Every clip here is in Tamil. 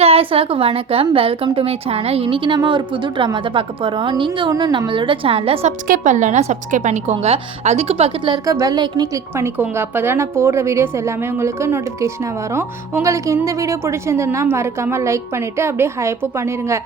guys, வணக்கம். Welcome to my channel. இன்றைக்கி நம்ம ஒரு புது ட்ராமா தான் பார்க்க போகிறோம். நீங்கள் ஒன்றும் நம்மளோட சேனலை சப்ஸ்கிரைப் பண்ணலைன்னா சப்ஸ்கிரைப் பண்ணிக்கோங்க. அதுக்கு பக்கத்தில் இருக்க பெல் ஐக்கனே கிளிக் பண்ணிக்கோங்க. அப்போ தான் நான் போடுற வீடியோஸ் எல்லாமே உங்களுக்கு நோட்டிஃபிகேஷனாக வரும். உங்களுக்கு இந்த வீடியோ பிடிச்சிருந்ததுன்னா மறக்காமல் லைக் பண்ணிவிட்டு அப்படியே ஹைப்பும் பண்ணிடுங்க.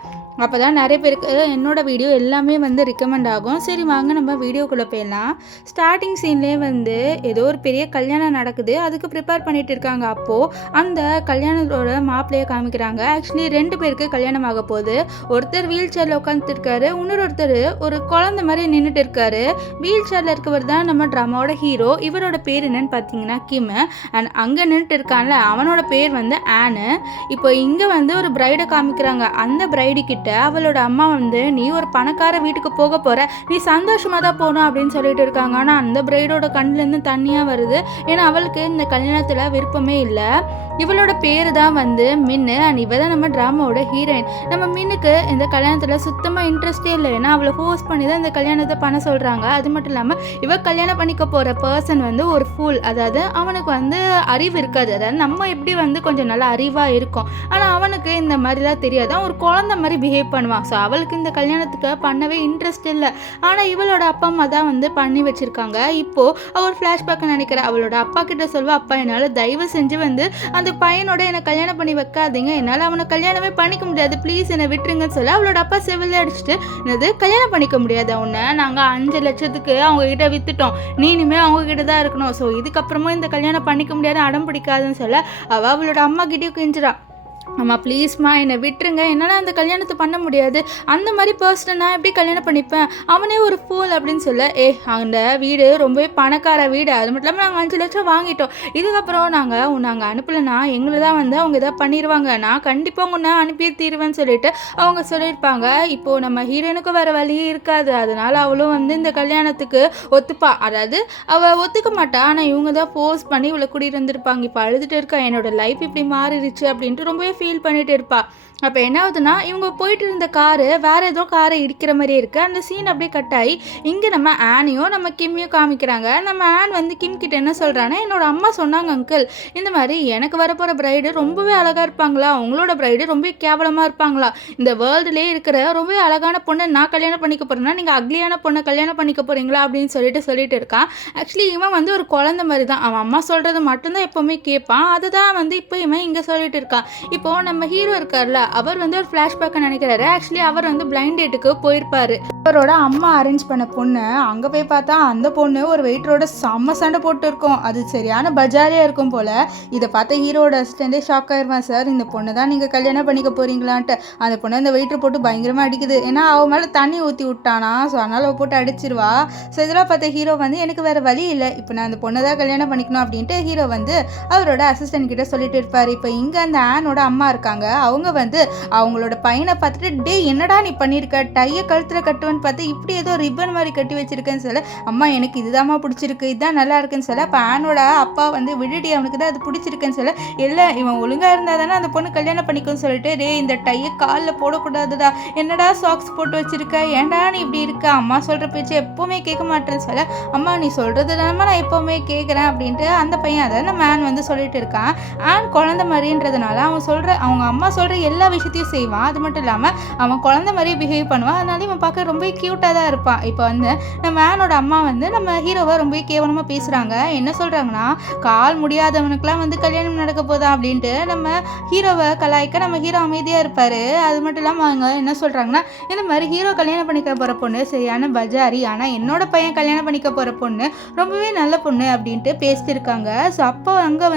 அப்போ தான் நிறைய பேருக்கு என்னோடய வீடியோ எல்லாமே ரெக்கமெண்ட் ஆகும். சரி வாங்க நம்ம வீடியோக்குள்ளே போயிடலாம். ஸ்டார்டிங் சீன்லேயே ஏதோ ஒரு பெரிய கல்யாணம் நடக்குது. அதுக்கு ப்ரிப்பேர் பண்ணிகிட்டு இருக்காங்க. அப்போது அந்த கல்யாணத்தோட மாப்பிள்ளையை காமிக்கிறாங்க. ஆக்சுவலி 2 பேருக்கு கல்யாணம் ஆக போகுது. ஒருத்தர் வீல் சேரில் உட்காந்துட்டு இருக்காரு, இன்னொருத்தர் ஒரு குழந்தை மாதிரி நின்றுட்டு இருக்காரு. வீல் சேரில் இருக்கவர் தான் நம்ம ட்ராமாவோட ஹீரோ. இவரோட பேர் என்னன்னு பார்த்தீங்கன்னா கிம். அண்ட் அங்கே நின்றுட்டு இருக்கான்ல அவனோட பேர் ஆனு. இப்போ இங்கே ஒரு பிரைடை காமிக்கிறாங்க. அந்த பிரைடு கிட்ட அவளோட அம்மா நீ ஒரு பணக்கார வீட்டுக்கு போக போற, நீ சந்தோஷமா தான் போகணும் அப்படின்னு சொல்லிட்டு இருக்காங்க. ஆனால் அந்த பிரைடோட கண்ணுலேருந்து தண்ணியாக வருது. ஏன்னா அவளுக்கு இந்த கல்யாணத்தில் விருப்பமே இல்லை. இவளோட பேர் தான் மின்னு. அண்ட் இவ தான் நம்ம ட்ராமாவோட ஹீரோயின். நம்ம மின்னுக்கு இந்த கல்யாணத்தில் சுத்தமாக இன்ட்ரெஸ்டே இல்லை. ஏன்னா அவளை ஃபோர்ஸ் பண்ணி தான் இந்த கல்யாணத்தை பண்ண சொல்கிறாங்க. அது மட்டும் இல்லாமல் இவ கல்யாணம் பண்ணிக்க போகிற பர்சன் ஒரு ஃபூல். அதாவது அவனுக்கு அறிவு இருக்காது. அதாவது நம்ம எப்படி கொஞ்சம் நல்லா அறிவாக இருக்கும், ஆனால் அவனுக்கு இந்த மாதிரிலாம் தெரியாது. ஒரு குழந்தை மாதிரி பிஹேவ் பண்ணுவான். ஸோ அவளுக்கு இந்த கல்யாணத்துக்கு பண்ணவே இன்ட்ரெஸ்ட் இல்லை. ஆனால் இவளோட அப்பா அம்மா தான் பண்ணி வச்சுருக்காங்க. இப்போது அவள் ஃப்ளாஷ்பேக் நினைக்கிறேன். அவளோட அப்பா கிட்ட சொல்வா, அப்பா என்னால் தயவு செஞ்சு அந்த பையனோட என்னை கல்யாணம் பண்ணி வைக்காதீங்க, என்னால் அவனை கல்யாணமே பண்ணிக்க முடியாது, ப்ளீஸ் என்னை விட்டுருங்கன்னு சொல்ல அவளோட அப்பா செவிலில் அடிச்சுட்டு, என்னது கல்யாணம் பண்ணிக்க முடியாது, அவனை நாங்கள் 5 லட்சத்துக்கு அவங்ககிட்ட வித்துட்டோம், நீ இனிமேல் அவங்ககிட்ட தான் இருக்கணும், ஸோ இதுக்கப்புறமும் இந்த கல்யாணம் பண்ணிக்க முடியாது, அடம் பிடிக்காதுன்னு சொல்ல அவளோட அம்மா கிட்டேயும் கெஞ்சிரா, அம்மா ப்ளீஸ்மா என்னை விட்டுருங்க, என்னால் அந்த கல்யாணத்தை பண்ண முடியாது, அந்த மாதிரி பர்சனை நான் எப்படி கல்யாணம் பண்ணிப்பேன், அவனே ஒரு ஃபூல் அப்படின்னு சொல்ல, அந்த வீடு ரொம்பவே பணக்கார வீடு, அது மட்டும் இல்லாமல் நாங்கள் 5 லட்சம் வாங்கிட்டோம், இதுக்கப்புறம் நாங்கள் அனுப்பலைன்னா எங்களை தான் அவங்க எதாவது பண்ணிடுவாங்க, நான் கண்டிப்பாக உன்னை அனுப்பி தீருவேன்னு சொல்லிட்டு அவங்க சொல்லியிருப்பாங்க. இப்போது நம்ம ஹீரோனுக்கும் வேறு வழியே இருக்காது. அதனால் அவளும் இந்த கல்யாணத்துக்கு ஒத்துப்பா. அதாவது அவள் ஒத்துக்க மாட்டா, ஆனால் இவங்க தான் ஃபோர்ஸ் பண்ணி இவளை கூட்டிகிட்டு வந்துருப்பாங்க. இப்போ அழுதுட்டு இருக்கா, என்னோடய லைஃப் இப்படி மாறிடுச்சு அப்படின்ட்டு ரொம்பவே ஃபீல் பண்ணிட்டு இருப்பா. அப்போ என்ன ஆகுதுன்னா, இவங்க போயிட்டு இருந்த காரு வேறு ஏதோ காரை இடிக்கிற மாதிரியே இருக்குது. அந்த சீன் அப்படியே கட் ஆகி இங்கே நம்ம ஆனையும் நம்ம கிம்மையும் காமிக்கிறாங்க. நம்ம ஆன் கிம் கிட்ட என்ன சொல்கிறான்னா, என்னோட அம்மா சொன்னாங்க அங்கிள், இந்த மாதிரி எனக்கு வரப்போகிற பிரைடு ரொம்பவே அழகாக இருப்பாங்களா, உங்களோட பிரைடு ரொம்ப கேவலமாக இருப்பாங்களா, இந்த வேர்ல்டுலேயே இருக்கிற ரொம்பவே அழகான பொண்ணை நான் கல்யாணம் பண்ணிக்க போகிறேன்னா நீங்கள் அக்லியான பொண்ணை கல்யாணம் பண்ணிக்க போகிறீங்களா அப்படின்னு சொல்லிட்டு இருக்கான். ஆக்சுவலி இவன் ஒரு குழந்தை மாதிரி தான், அவன் அம்மா சொல்கிறது மட்டும்தான் எப்போவுமே கேட்பான். அதுதான் இப்போ இவன் இங்கே சொல்லிட்டு இருக்கான். இப்போது நம்ம ஹீரோ இருக்கார்ல, அவர் ஒரு ஃப்ளாஷ்பேக்கை நினைக்கிறாரு. ஆக்சுவலி அவர் பிளைண்ட் டேட்டுக்கு போயிருப்பாரு. அவரோட அம்மா அரேஞ்ச் பண்ண பொண்ணு அங்கே போய் பார்த்தா அந்த பொண்ணு ஒரு வெயிட்டரோட செம்ம சண்டை போட்டு இருக்கும். அது சரியான பஜாரியாக இருக்கும் போல். இதை பார்த்த ஹீரோட அசிஸ்டண்டே ஷாக் ஆயிடுவான். சார் இந்த பொண்ணு தான் நீங்கள் கல்யாணம் பண்ணிக்க போகிறீங்களான்ட்டு. அந்த பொண்ணு அந்த வெயிட்டர் போட்டு பயங்கரமாக அடிக்குது. ஏன்னா அவன் மேலே தண்ணி ஊற்றி விட்டானா, ஸோ அதனால் அவள் போட்டு அடிச்சிருவா. ஸோ இதெல்லாம் பார்த்த ஹீரோ எனக்கு வேறு வழி இல்லை, இப்போ நான் அந்த பொண்ணை தான் கல்யாணம் பண்ணிக்கணும் அப்படின்ட்டு ஹீரோ அவரோட அசிஸ்டன்ட் கிட்ட சொல்லிட்டு இருப்பார். இப்போ இங்கே அந்த ஆனோட அம்மா இருக்காங்க. அவங்க அவங்களோட பையனை பார்த்துட்டு, டே என்னடா நீ பண்ணியிருக்க, டையை கழுத்தில் கட்டுவேன்னு பார்த்து இப்படி ஏதோ ரிப்பன் மாதிரி கட்டி வச்சிருக்கேன்னு சொல்ல, அம்மா எனக்கு இதுதாம்மா பிடிச்சிருக்கு, இதுதான் நல்லா இருக்குன்னு சொல்ல, அப்போ ஆனோட அப்பா விடுடி அவனுக்கு தான் அது பிடிச்சிருக்குன்னு சொல்ல, இல்லை இவன் ஒழுங்காக இருந்தால் தானே அந்த பொண்ணு கல்யாணம் பண்ணிக்கும்னு சொல்லிட்டு, டே இந்த டையை காலில் போடக்கூடாதுடா, என்னடா சாக்ஸ் போட்டு வச்சிருக்க, ஏன்டா நீ இப்படி இருக்க, அம்மா சொல்கிற பேச்சு எப்போவுமே கேட்க மாட்டேன்னு சொல்ல, அம்மா நீ சொல்கிறது தானம்மா நான் எப்போவுமே கேட்குறேன் அப்படின்ட்டு அந்த பையன் அதை நம்ம ஆன் சொல்லிட்டு இருக்கான். ஆன் குழந்தை மாதிரின்றதுனால அவங்க அம்மா சொல்கிற எல்லா விஷயத்தையும் செய்வான். அது மட்டும் இல்லாமல் அவன் குழந்தை மாதிரியே பிஹேவ் பண்ணுவான். அதனால இவன் பார்க்க ரொம்ப க்யூட்டாக தான் இருப்பான். இப்போ நம்ம ஆனோட அம்மா நம்ம ஹீரோவை ரொம்ப கேவலமாக பேசுகிறாங்க. என்ன சொல்கிறாங்கன்னா, கால் முடியாதவனுக்குலாம் கல்யாணம் நடக்க போதா அப்படின்ட்டு நம்ம ஹீரோவை கலாய்க்க நம்ம ஹீரோ அமைதியாக இருப்பார். அது மட்டும் இல்லாமல் அவங்க என்ன சொல்கிறாங்கன்னா, இந்த மாதிரி ஹீரோ கல்யாணம் பண்ணிக்க போகிற பொண்ணு சரியான பஜாரி, ஆனால் என்னோட பையன் கல்யாணம் பண்ணிக்க போகிற பொண்ணு ரொம்பவே நல்ல பொண்ணு அப்படின்ட்டு பேசிட்டு இருக்காங்க. ஸோ அப்போ அங்கே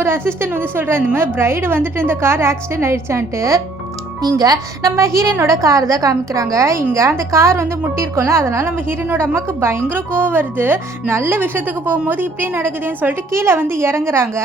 ஒரு அசிஸ்டன்ட் சொல்கிறார், இந்த மாதிரி பிரைடு இந்த கார் ஆக்சிடென்ட் ஆயிடுச்சான்ட்டு. இங்கே நம்ம ஹீரோனோட கார் தான் காமிக்கிறாங்க. இங்கே அந்த கார் முட்டியிருக்கோம்ல, அதனால் நம்ம ஹீரோனோட அம்மாவுக்கு பயங்கர கோவம் வருது. நல்ல விஷயத்துக்கு போகும்போது இப்படியே நடக்குதுன்னு சொல்லிட்டு கீழே இறங்குறாங்க.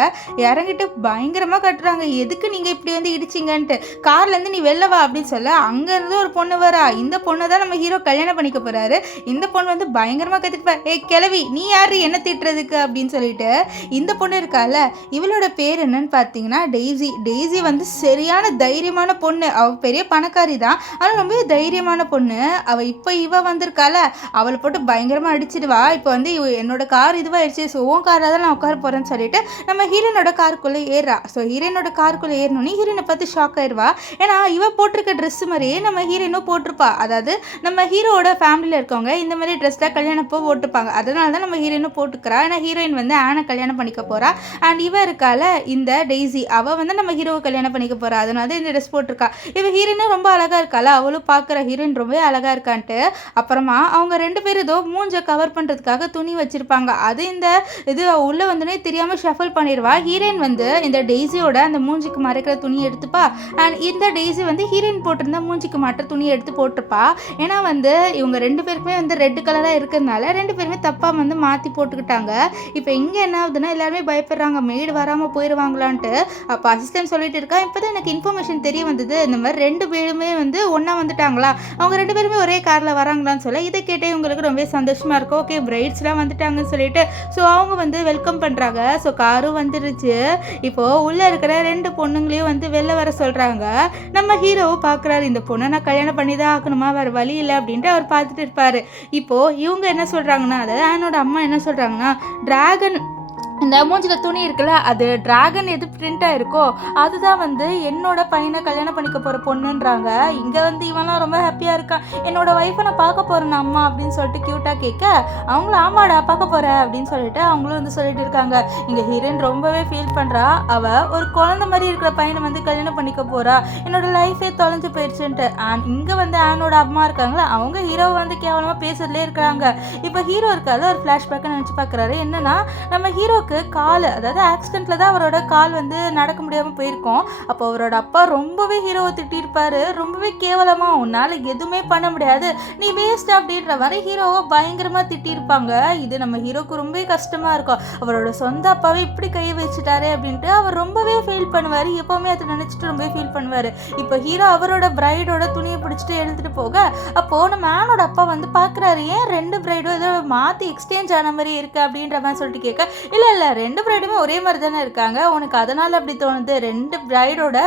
இறங்கிட்டு பயங்கரமாக கட்டுறாங்க, எதுக்கு நீங்கள் இப்படி இடிச்சிங்கன்ட்டு, கார்லேருந்து நீ வெளில வா அப்படின்னு சொல்ல, அங்கேருந்து ஒரு பொண்ணு வரா. இந்த பொண்ணை தான் நம்ம ஹீரோ கல்யாணம் பண்ணிக்க போகிறாரு. இந்த பொண்ணு பயங்கரமாக கத்திட்டுப்பா, கிளவி நீ யார் என்ன திட்டுறதுக்கு அப்படின்னு சொல்லிட்டு. இந்த பொண்ணு இருக்கால, இவளோட பேர் என்னன்னு பார்த்தீங்கன்னா டெய்ஸி. டெய்ஸி சரியான தைரியமான பொண்ணு. அவள் பெரிய பணக்காரி தான், ஆனால் ரொம்ப தைரியமான பொண்ணு. அவள் இப்போ இவ வந்திருக்கால, அவளை போட்டு பயங்கரமாக அடிச்சிடுவா. இப்போ வந்து என்னோட கார் இதுவாகிடுச்சு, ஸோ உன் காரில் தான் நான் உட்கார போகிறேன்னு சொல்லிட்டு நம்ம ஹீரோனோட காருக்குள்ளே ஏறா. ஸோ ஹீரோனோட காருக்குள்ளே ஏறணுன்னே ஹீரோனை பார்த்து ஷாக் ஆயிடுவா. ஏன்னா இவ போட்டிருக்க ட்ரெஸ் மாதிரியே நம்ம ஹீரோனும் போட்டிருப்பா. அதாவது நம்ம ஹீரோவோட ஃபேமிலியில் இருக்கவங்க இந்த மாதிரி ட்ரெஸ் தான் கல்யாணம் போட்டுப்பாங்க. அதனால தான் நம்ம ஹீரோயினும் போட்டுக்கிறா. ஏன்னா ஹீரோயின் வந்து ஆனை கல்யாணம் பண்ணிக்க போகிறா. அண்ட் இவ இருக்கால இந்த டெய்ஸி, அவள் வந்து நம்ம ஹீரோவை கல்யாணம் பண்ணிக்க போகிறா. அதனால தான் இந்த ட்ரெஸ் போட்டிருக்கா. இவ ஹீரோயினும் ரொம்ப அழகாக இருக்கால, அவளும் பார்க்குற ஹீரோயின் ரொம்பவே அழகாக இருக்கான்ட்டு. அப்புறமா அவங்க 2 பேரும் ஏதோ மூஞ்சை கவர் பண்ணுறதுக்காக துணி வச்சுருப்பாங்க. அது இந்த இது உள்ளே வந்தோடனே தெரியாமல் ஷஃபிள் பண்ணிடுவா. ஹீரோயின் வந்து இந்த டெய்ஸியோட அந்த மூஞ்சிக்கு மறைக்கிற துணியை எடுத்துப்பா. அண்ட் இந்த டெய்ஸி வந்து ஹீரோயின் போட்டிருந்தா மூஞ்சிக்கு மாற்ற துணியை எடுத்து போட்டிருப்பா. ஏன்னா வந்து இவங்க 2 பேருக்குமே வந்து ரெட் கலராக இருக்கிறதுனால 2 பேருமே தப்பாக வந்து மாற்றி போட்டுக்கிட்டாங்க. இப்போ இங்கே என்ன ஆகுதுன்னா எல்லாருமே பயப்படுறாங்க, மெய்டு வராமல் போயிடுவாங்களான்ட்டு. அப்போ அசிஸ்டன்ட் சொல்லிட்டு இருக்கா, இப்போ தான் எனக்கு இன்ஃபர்மேஷன் தெரிய வந்தது, இந்த மாதிரி 2 பேருமே வந்து ஒன்றா வந்துட்டாங்களா, அவங்க 2 பேருமே ஒரே காரில் வராங்களான்னு சொல்ல இதை கேட்டே இவங்களுக்கு ரொம்ப சந்தோஷமாக இருக்கும். ஓகே பிரைட்ஸ்லாம் வந்துட்டாங்கன்னு சொல்லிட்டு ஸோ அவங்க வந்து வெல்கம் பண்ணுறாங்க. ஸோ காரும் வந்துருச்சு. இப்போது உள்ளே இருக்கிற 2 பொண்ணுங்களையும் வந்து வெளில வர சொல்கிறாங்க. நம்ம ஹீரோவை பார்க்குறாரு, இந்த பொண்ணை நான் கல்யாணம் பண்ணி தான் ஆக்கணுமா, வேறு வழி இல்லை அப்படின்ட்டு அவர் பார்த்துட்டு இருப்பார். இப்போது இவங்க என்ன சொல்கிறாங்கன்னா, அதாவது என்னோட அம்மா என்ன சொல்கிறாங்கன்னா, டிராகன் இந்த மூஞ்சில் துணி இருக்குல்ல, அது டிராகன் எது பிரிண்டாக இருக்கோ அதுதான் வந்து என்னோட பையனை கல்யாணம் பண்ணிக்க போகிற பொண்ணுன்றாங்க. இங்கே வந்து இவன்லாம் ரொம்ப ஹாப்பியாக இருக்கான், என்னோட ஒய்ஃபை நான் பார்க்க போகிறேன் அம்மா அப்படின்னு சொல்லிட்டு க்யூட்டாக கேட்க அவங்களும் ஆமாடா பார்க்க போகிறேன் அப்படின்னு சொல்லிட்டு அவங்களும் வந்து சொல்லிட்டு இருக்காங்க. இங்கே ஹீரோயின் ரொம்பவே ஃபீல் பண்ணுறா. அவள் ஒரு குழந்தை மாதிரி இருக்கிற பையனை வந்து கல்யாணம் பண்ணிக்க போகிறா, என்னோட லைஃபே தொலைஞ்சு போயிடுச்சுன்ட்டு. இங்கே வந்து ஆனோட அம்மா இருக்காங்களா, அவங்க ஹீரோவை வந்து கேவலமாக பேசுறதுலே இருக்கிறாங்க. இப்போ ஹீரோ இருக்கால ஒரு ஃப்ளாஷ்பேக்கை நினச்சி பார்க்குறாரு. என்னன்னா நம்ம ஹீரோக்கு கால், அதாவது ஆக்சிடென்ட்ல தான் அவரோட கால் வந்து நடக்க முடியாமல் போயிருக்கோம். அப்போ அவரோட அப்பா ரொம்பவே ஹீரோவை திட்டிருப்பாரு, ரொம்பவே கேவலமா, உன்னால எதுவுமே பண்ண முடியாது, நீ வேஸ்ட் அப்படின்ற மாதிரி ஹீரோவை பயங்கரமா திட்டிருப்பாங்க. இது நம்ம ஹீரோக்கு ரொம்பவே கஷ்டமா இருக்கும். அவரோட சொந்த அப்பாவே இப்படி கையை வச்சுட்டாரு அப்படின்ட்டு அவர் ரொம்பவே ஃபீல் பண்ணுவார். எப்பவுமே அதை நினைச்சிட்டு ரொம்பவே ஃபீல் பண்ணுவார். இப்போ ஹீரோ அவரோட பிரைடோட துணியை பிடிச்சிட்டு எழுதிட்டு போக அப்போ நம்ம மேனோட அப்பா வந்து பார்க்குறாரு, ஏன் 2 பிரைடும் ஏதோ மாற்றி எக்ஸ்சேஞ்ச் ஆன மாதிரி இருக்கு அப்படின்ற மாதிரி சொல்லிட்டு கேட்க, இல்லை 2 பிரைடுமே ஒரே மாதிரி தானே இருக்காங்க, உனக்கு அதனால் அப்படி தோணுது, 2 பிரைடோட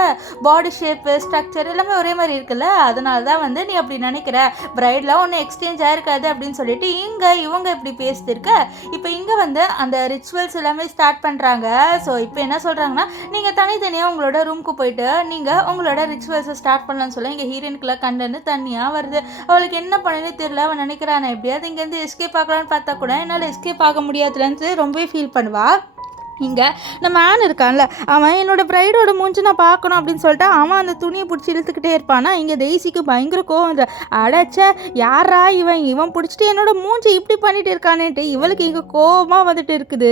பாடி ஷேப்பு ஸ்ட்ரக்சர் எல்லாமே ஒரே மாதிரி இருக்குல்ல, அதனால தான் வந்து நீ அப்படி நினைக்கிற, பிரைட்லாம் ஒன்றும் எக்ஸ்சேஞ்ச் ஆயிருக்காது அப்படின்னு சொல்லிட்டு இவங்க இப்படி பேசியிருக்க. இப்போ இங்கே வந்து அந்த ரிச்சுவல்ஸ் எல்லாமே ஸ்டார்ட் பண்ணுறாங்க. ஸோ இப்போ என்ன சொல்கிறாங்கன்னா, நீங்கள் தனித்தனியாக உங்களோட ரூமுக்கு போயிட்டு நீங்கள் உங்களோட ரிச்சுவல்ஸை ஸ்டார்ட் பண்ணலான்னு சொல்ல இங்கே ஹீரோயினுக்குலாம் கண்டன்னு தனியாக வருது. அவளுக்கு என்ன பண்ணனே தெரியல. அவன் நினைக்கிறான் எப்படியாவது இங்கேருந்து எஸ்கேப் ஆகலான்னு பார்த்தா கூட என்னால் எஸ்கேப் ஆக முடியாதுலன்னு ரொம்பவே ஃபீல் பண்ணுவா. இங்கே நம்ம ஆன் இருக்கான்ல, அவன் என்னோட பிரைடோட மூஞ்சி நான் பார்க்கணும் அப்படின்னு சொல்லிட்டு அவன் அந்த துணியை பிடிச்சி இழுத்துக்கிட்டே இருப்பானா. இங்கே டெய்ஸிக்கு பயங்கர கோவம், அடைச்ச யாரா இவன் பிடிச்சிட்டு என்னோட மூஞ்சி இப்படி பண்ணிட்டு இருக்கானேன்ட்டு இவளுக்கு இங்கே கோவமாக வந்துட்டு இருக்குது.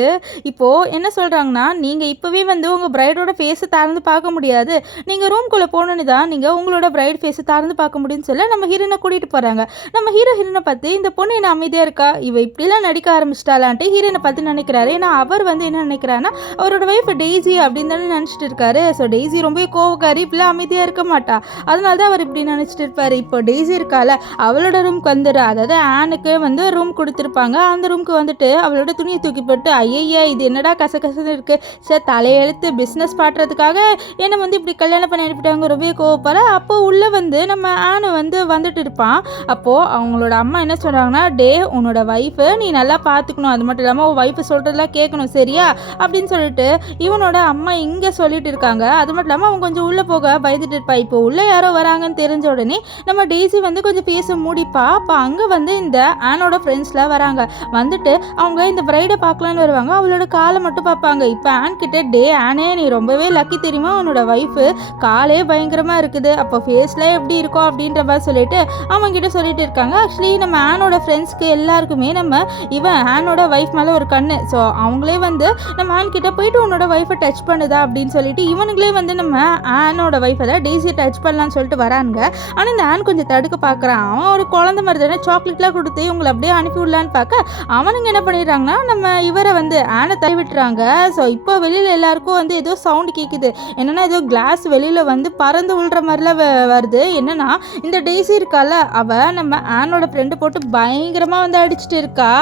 இப்போது என்ன சொல்கிறாங்கன்னா, நீங்கள் இப்போவே வந்து உங்கள் பிரைடோட ஃபேஸை திறந்து பார்க்க முடியாது, நீங்கள் ரூம்குள்ளே போகணுன்னு தான் நீங்கள் உங்களோட பிரைட் ஃபேஸை திறந்து பார்க்க முடியும்னு சொல்ல நம்ம ஹீரோனை கூட்டிகிட்டு போகிறாங்க. நம்ம ஹீரோயினை பார்த்து இந்த பொண்ணு என்ன அமைதியாக இருக்கா, இவ இப்படிலாம் நடிக்க ஆரம்பிச்சிட்டாலான்ட்டு ஹீரோனை பார்த்து நினைக்கிறாரு. ஏன்னா அவர் வந்து என்ன நினைக்கிறாரு, அவரோட வைஃப் டெய்ஸி அப்படின்னு தானே நினச்சிட்டு இருக்காரு. ஸோ டெய்ஸி ரொம்ப கோவக்காரி, இப்படிலாம் அமைதியாக இருக்க மாட்டா, அதனால தான் அவர் இப்படி நினச்சிட்டு இருப்பாரு. இப்போ டெய்ஸி இருக்கால, அவளோட ரூம்க்கு வந்துடு, அதாவது ஆனுக்கு வந்து ரூம் கொடுத்துருப்பாங்க, அந்த ரூமுக்கு வந்துட்டு அவளோட துணியை தூக்கி போட்டு ஐயா இது என்னடா கசகசன்னு இருக்கு, சரி தலையெழுத்து பிஸ்னஸ் பாட்டுறதுக்காக என்னை வந்து இப்படி கல்யாணம் பண்ணி அனுப்பிட்டாங்க, ரொம்ப கோவப்படுற. அப்போ உள்ளே வந்து நம்ம ஆனு வந்து வந்துட்டு இருப்பான். அப்போது அவங்களோட அம்மா என்ன சொல்கிறாங்கன்னா, டே உன்னோட ஒய்ஃபு நீ நல்லா பார்த்துக்கணும், அது மட்டும் இல்லாமல் உன் ஒய்ஃபு சொல்கிறதெல்லாம் கேட்கணும் சரியா அப்படின்னு சொல்லிட்டு இவனோட அம்மா இங்கே சொல்லிட்டு இருக்காங்க. அது மட்டும் இல்லாமல் அவன் கொஞ்சம் உள்ளே போக பயந்துட்டு இருப்பா. இப்போ உள்ளே யாரோ வராங்கன்னு தெரிஞ்ச உடனே நம்ம டெய்ஸி வந்து கொஞ்சம் பேச மூடிப்பா. அப்போ அங்கே வந்து இந்த ஆனோட ஃப்ரெண்ட்ஸ்லாம் வராங்க. வந்துட்டு அவங்க இந்த பிரைடை பார்க்கலான்னு வருவாங்க. அவளோட காலை மட்டும் பார்ப்பாங்க. இப்போ ஆன் கிட்ட, டே ஆனே நீ ரொம்பவே லக்கி தெரியுமா, உன்னோட ஒய்ஃபு காலே பயங்கரமாக இருக்குது, அப்போ ஃபேஸ்லாம் எப்படி இருக்கும் அப்படின்ற மாதிரி சொல்லிட்டு அவங்ககிட்ட சொல்லிட்டு இருக்காங்க. ஆக்சுவலி நம்ம ஆனோட ஃப்ரெண்ட்ஸ்க்கு எல்லாருக்குமே நம்ம இவன் ஆனோட ஒய்ஃப் மேலே ஒரு கண்ணு. ஸோ அவங்களே வந்து நம்ம ஆன் கிட்ட போயிட்டு உன்னோட ஒய்ஃபை டச் பண்ணுதா அப்படின்னு சொல்லிட்டு இவனுங்களே வந்து நம்ம ஆனோட ஒய்ஃபை தான் டெய்ஸி டச் பண்ணலான்னு சொல்லிட்டு வராங்க. ஆனால் இந்த ஆன் கொஞ்சம் தடுக்க பார்க்குறான். அவன் ஒரு குழந்தை மாதிரி தானே சாக்லேட்லாம் கொடுத்து இவங்களை அப்படியே அனுப்பி விடலான்னு பார்க்க அவனுங்க என்ன பண்ணிடுறாங்கன்னா நம்ம இவரை வந்து ஆனை தள்ளி விட்டுறாங்க. ஸோ இப்போ வெளியில் எல்லாருக்கும் வந்து ஏதோ சவுண்டு கேட்குது. என்னென்னா ஏதோ கிளாஸ் வெளியில் வந்து பறந்து விழுற மாதிரிலாம் வருது. என்னன்னா இந்த டெய்ஸி இருக்கால, அவள் நம்ம ஆனோட ஃப்ரெண்டு போட்டு பயங்கரமாக வந்து அடிச்சுட்டு இருக்கா.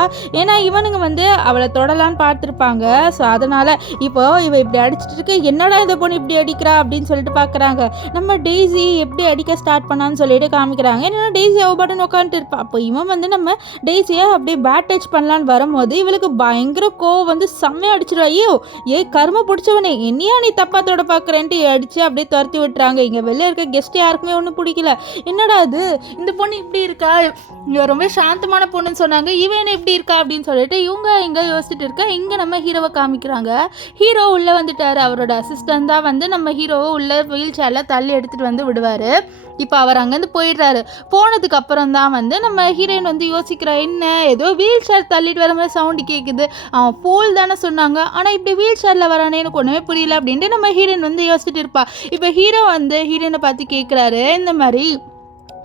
ஏன்னா இவனுங்க வந்து அவளை தொடலான்னு பார்த்துருப்பாங்க. ஸோ அதனால் இப்போ இவ இப்படி அடிச்சிட்டு இருக்கு, என்னடா இந்த பொண்ணு இப்படி அடிக்கிறா அப்படின்னு சொல்லிட்டு பார்க்குறாங்க. நம்ம டெய்ஸி எப்படி அடிக்க ஸ்டார்ட் பண்ணான்னு சொல்லிட்டு காமிக்கிறாங்க. என்னன்னா டெய்ஸி அவ பாட்டுன்னு உட்காந்துட்டு இருப்பா. அப்போ இவன் வந்து நம்ம டெய்ஸியை அப்படியே பேட் டச் பண்ணலான்னு வரும்போது இவளுக்கு பயங்கர கோவம் வந்து செம்மையாக அடிச்சிடுவா. ஐயோ கருமை பிடிச்சவனே, என்னையா நீ தப்பா தொட பார்க்குறேன்ட்டு அடித்து அப்படியே துரத்தி விட்டுறாங்க. இங்கே வெளில இருக்க கெஸ்ட் யாருக்குமே ஒன்றும் பிடிக்கல. என்னடா அது இந்த பொண்ணு இப்படி இருக்கா, இவ ரொம்ப சாந்தமான பொண்ணுன்னு சொன்னாங்க, இவன் இப்படி இருக்கா அப்படின்னு சொல்லிட்டு இவங்க இங்கே யோசிச்சுட்டு இருக்கா. இங்கே நம்ம ஹீரோவை காமிக்கிறாங்க. ஹீரோ உள்ளே வந்துட்டார். அவரோட அசிஸ்டன்ட் தான் வந்து நம்ம ஹீரோவை உள்ள வீல் சேரில் தள்ளி எடுத்துகிட்டு வந்து விடுவார். இப்போ அவர் அங்கேருந்து போயிடுறாரு. போனதுக்கு அப்புறம் தான் வந்து நம்ம ஹீரோயின் வந்து யோசிக்கிறா, என்ன ஏதோ வீல் சேர் தள்ளிட்டு வர மாதிரி சவுண்டு கேட்குது, அவன் ஃபோல் தானே சொன்னாங்க, ஆனால் இப்படி வீல் சேரில் வரானே எனக்கு ஒன்றுமே புரியல அப்படின்ட்டு நம்ம ஹீரோயின் வந்து யோசிச்சுட்டு இருப்பா. இப்போ ஹீரோ வந்து ஹீரோயினை பார்த்து கேட்குறாரு, இந்த மாதிரி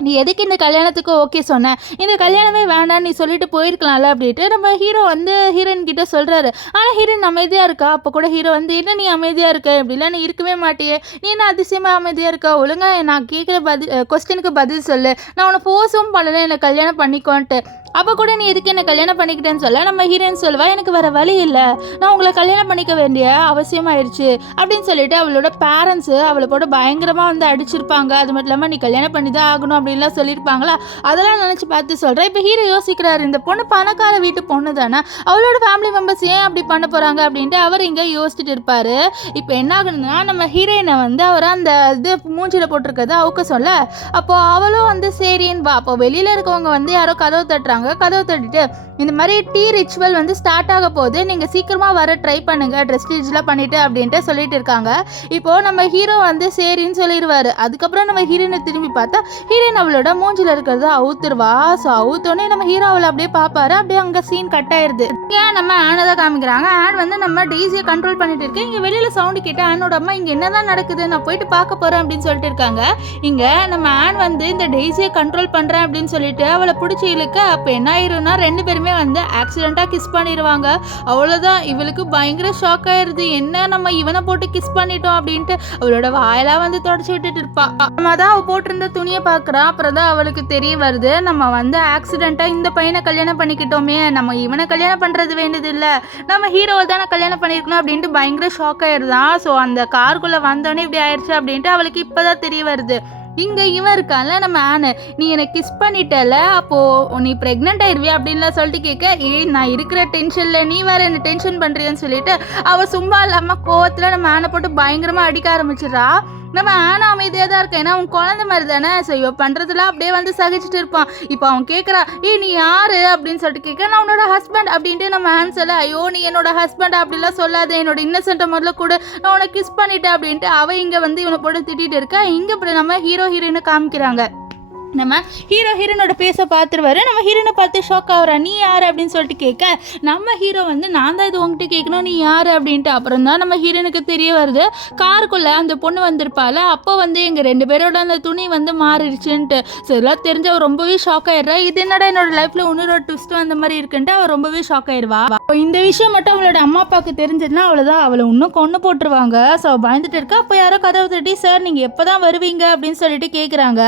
நீ எதுக்கு இந்த கல்யாணத்துக்கு ஓகே சொன்ன, இந்த கல்யாணமே வேண்டான்னு நீ சொல்லிட்டு போயிருக்கலாம்ல அப்படின்ட்டு நம்ம ஹீரோ வந்து ஹீரோயின் கிட்ட சொல்கிறாரு. ஆனால் ஹீரோயின் அமைதியாக இருக்கா. அப்போ கூட ஹீரோ வந்து என்ன நீ அமைதியாக இருக்க, இப்படிலாம் நீ இருக்கவே மாட்டியே, நீ என்ன அதிசயமாக அமைதியாக இருக்கா, ஒழுங்காக நான் கேட்குற கொஸ்டினுக்கு பதில் சொல்லு, நான் உன்னை ஃபோர்ஸும் பண்ணலை என்னை கல்யாணம் பண்ணிக்கோன்ட்டு. அப்போ கூட நீ எதுக்கு என்ன கல்யாணம் பண்ணிக்கிட்டேன்னு சொல்ல நம்ம ஹீரோயின் சொல்லுவா, எனக்கு வேறு வழி இல்லை, நான் உங்களை கல்யாணம் பண்ணிக்க வேண்டிய அவசியமாயிருச்சு அப்படின்னு சொல்லிட்டு அவளோட பேரண்ட்ஸு அவளை போட்டு பயங்கரமாக வந்து அடிச்சிருப்பாங்க. அது மட்டும் இல்லாமல் நீ கல்யாணம் பண்ணி தான் ஆகணும் அப்படின்லாம் சொல்லியிருப்பாங்களா, அதெல்லாம் நினச்சி பார்த்து சொல்கிறேன். இப்போ ஹீரோ யோசிக்கிறாரு, இந்த பொண்ணு பணக்கார வீட்டு பொண்ணு தானே, அவளோட ஃபேமிலி மெம்பர்ஸ் ஏன் அப்படி பண்ண போகிறாங்க அப்படின்ட்டு அவர் இங்கே யோசிச்சுட்டு இருப்பார். இப்போ என்ன ஆகுதுன்னா நம்ம ஹீரோயினை வந்து அவர் அந்த இது மூஞ்சியில் போட்டிருக்கிறத அவுக்க சொல்ல, அப்போது அவளும் வந்து சரின்னு வா. அப்போ வெளியில் இருக்கவங்க வந்து யாரோ கதவை தட்டுறாங்க. கதவை தட்டிட்டு இந்த மாதிரி டீ ரிச்சுவல் வந்து ஸ்டார்ட் ஆக போது, நீங்கள் சீக்கிரமாக வர ட்ரை பண்ணுங்க, ட்ரெஸ் சேஞ்ச்லாம் பண்ணிட்டு அப்படின்ட்டு சொல்லிட்டு இருக்காங்க. இப்போது நம்ம ஹீரோ வந்து சரின்னு சொல்லிடுவார். அதுக்கப்புறம் நம்ம ஹீரோயினை திரும்பி பார்த்தா ஹீரோயின் அவளோட மூஞ்சில் இருக்கிறத அவுத்துருவா. ஸோ அவுத்தோடனே நம்ம ஹீரோ அவளை அப்படியே பார்ப்பாரு. அப்படியே அங்கே சீன் கட் ஆயிடுது. ஏன் நம்ம ஆனை தான் காமிக்கிறாங்க. ஆன் வந்து நம்ம டெய்ஸியை கண்ட்ரோல் பண்ணிட்டு இருக்கேன். இங்கே வெளியில் சவுண்டு கேட்டு ஆனோட அம்மா இங்கே என்னதான் நடக்குது, நான் போயிட்டு பார்க்க போகிறேன் அப்படின்னு சொல்லிட்டு இருக்காங்க. இங்கே நம்ம ஆன் வந்து இந்த டெய்ஸியை கண்ட்ரோல் பண்ணுறேன் அப்படின்னு சொல்லிட்டு அவளை பிடிச்சி இழுக்க, அப்போ என்ன ஆயிரும்னா ரெண்டு பேருமே வந்து ஆக்சிடென்ட்டாக கிஸ் பண்ணிடுவாங்க. அவ்வளோதான். இவளுக்கு பயங்கர ஷாக் ஆயிடுது, என்ன நம்ம இவனை போட்டு கிஸ் பண்ணிட்டோம் அப்படின்ட்டு அவளோட வாயெல்லாம் வந்து தொடச்சி விட்டுட்டு இருப்பா. நம்ம தான் அவள் போட்டிருந்த துணியை பார்க்குறா. அப்புறம் தான் அவளுக்கு தெரிய வருது, நம்ம வந்து ஆக்சிடென்ட்டாக இந்த பையனை கல்யாணம் பண்ணிக்கிட்டோமே, நம்ம இவனை கல்யாணம் பண்ணுறது வேண்டியது இல்லை, நம்ம ஹீரோவை தானே கல்யாணம் பண்ணியிருக்கணும் அப்படின்ட்டு பயங்கர ஷாக் ஆயிடுதான். ஸோ அந்த காருக்குள்ளே வந்தோடனே இப்படி ஆயிடுச்சு அப்படின்ட்டு அவளுக்கு இப்போ தான் தெரிய வருது. இங்கே இவன் இருக்கான்ல நம்ம ஆனு, நீ எனக்கு கிஸ் பண்ணிட்டல, அப்போது நீ ப்ரெக்னென்ட் ஆயிடுவியா அப்படின்லாம் சொல்லிட்டு கேட்க, நான் இருக்கிற டென்ஷனில் நீ வேறு என்ன டென்ஷன் பண்ணுறியன்னு சொல்லிட்டு அவள் சும்மா இல்லாமல் கோவத்தில் நம்ம ஆனை போட்டு பயங்கரமாக அடிக்க ஆரம்பிச்சிடறா. நம்ம ஆனா அமைதியாக தான் இருக்கேன், ஏன்னா அவன் குழந்தை மாதிரி தானே. ஸோ இவன் பண்ணுறதுலாம் அப்படியே வந்து சகிச்சுட்டு இருப்பான். இப்போ அவன் கேட்குறா, நீ யாரு அப்படின்னு சொல்லிட்டு கேட்க, நான் உன்னோட ஹஸ்பண்ட் அப்படின்ட்டு நம்ம ஆன்சரில், ஐயோ நீ என்னோட ஹஸ்பண்ட் அப்படிலாம் சொல்லாத, என்னோட இன்னசென்ட்டை முதல்ல கூட நான் உனக்கு கிஸ் பண்ணிட்டேன் அப்படின்ட்டு அவள் இங்கே வந்து இவனை போட்டு திட்டிகிட்டு இருக்கா. இங்கே இப்படி நம்ம ஹீரோ ஹீரோயினை காமிக்கிறாங்க. நம்ம ஹீரோனோட பேச பார்த்துருவாரு. நம்ம ஹீரோனை பார்த்து ஷாக் ஆகுறா, நீ யார் அப்படின்னு சொல்லிட்டு கேட்க, நம்ம ஹீரோ வந்து நான் தான் இது உங்ககிட்ட கேட்கணும், நீ யார் அப்படின்ட்டு. அப்புறம் தான் நம்ம ஹீரோனுக்கு தெரிய வருது, காருக்குள்ளே அந்த பொண்ணு வந்திருப்பாள், அப்போ வந்து எங்கள் ரெண்டு பேரோட அந்த துணி வந்து மாறிடுச்சுன்ட்டு. ஸோ இதெல்லாம் தெரிஞ்சு அவர் ரொம்பவே ஷாக் ஆயிடுறா. இது என்னடா என்னோட லைஃப்பில் இன்னொரு ட்விஸ்ட் அந்த மாதிரி இருக்குன்ட்டு அவர் ரொம்பவே ஷாக் ஆயிடுவா. இந்த விஷயம் மட்டும் அவளோட அம்மா அப்பாவுக்கு தெரிஞ்சதுன்னா அவ்வளோதான், அவளை இன்னும் கொண்டு போட்டுருவாங்க. ஸோ பயந்துட்டு இருக்கா. அப்போ யாரோ கதவை தட்டி, சார் நீங்கள் எப்போ தான் வருவீங்க அப்படின்னு சொல்லிட்டு கேட்குறாங்க.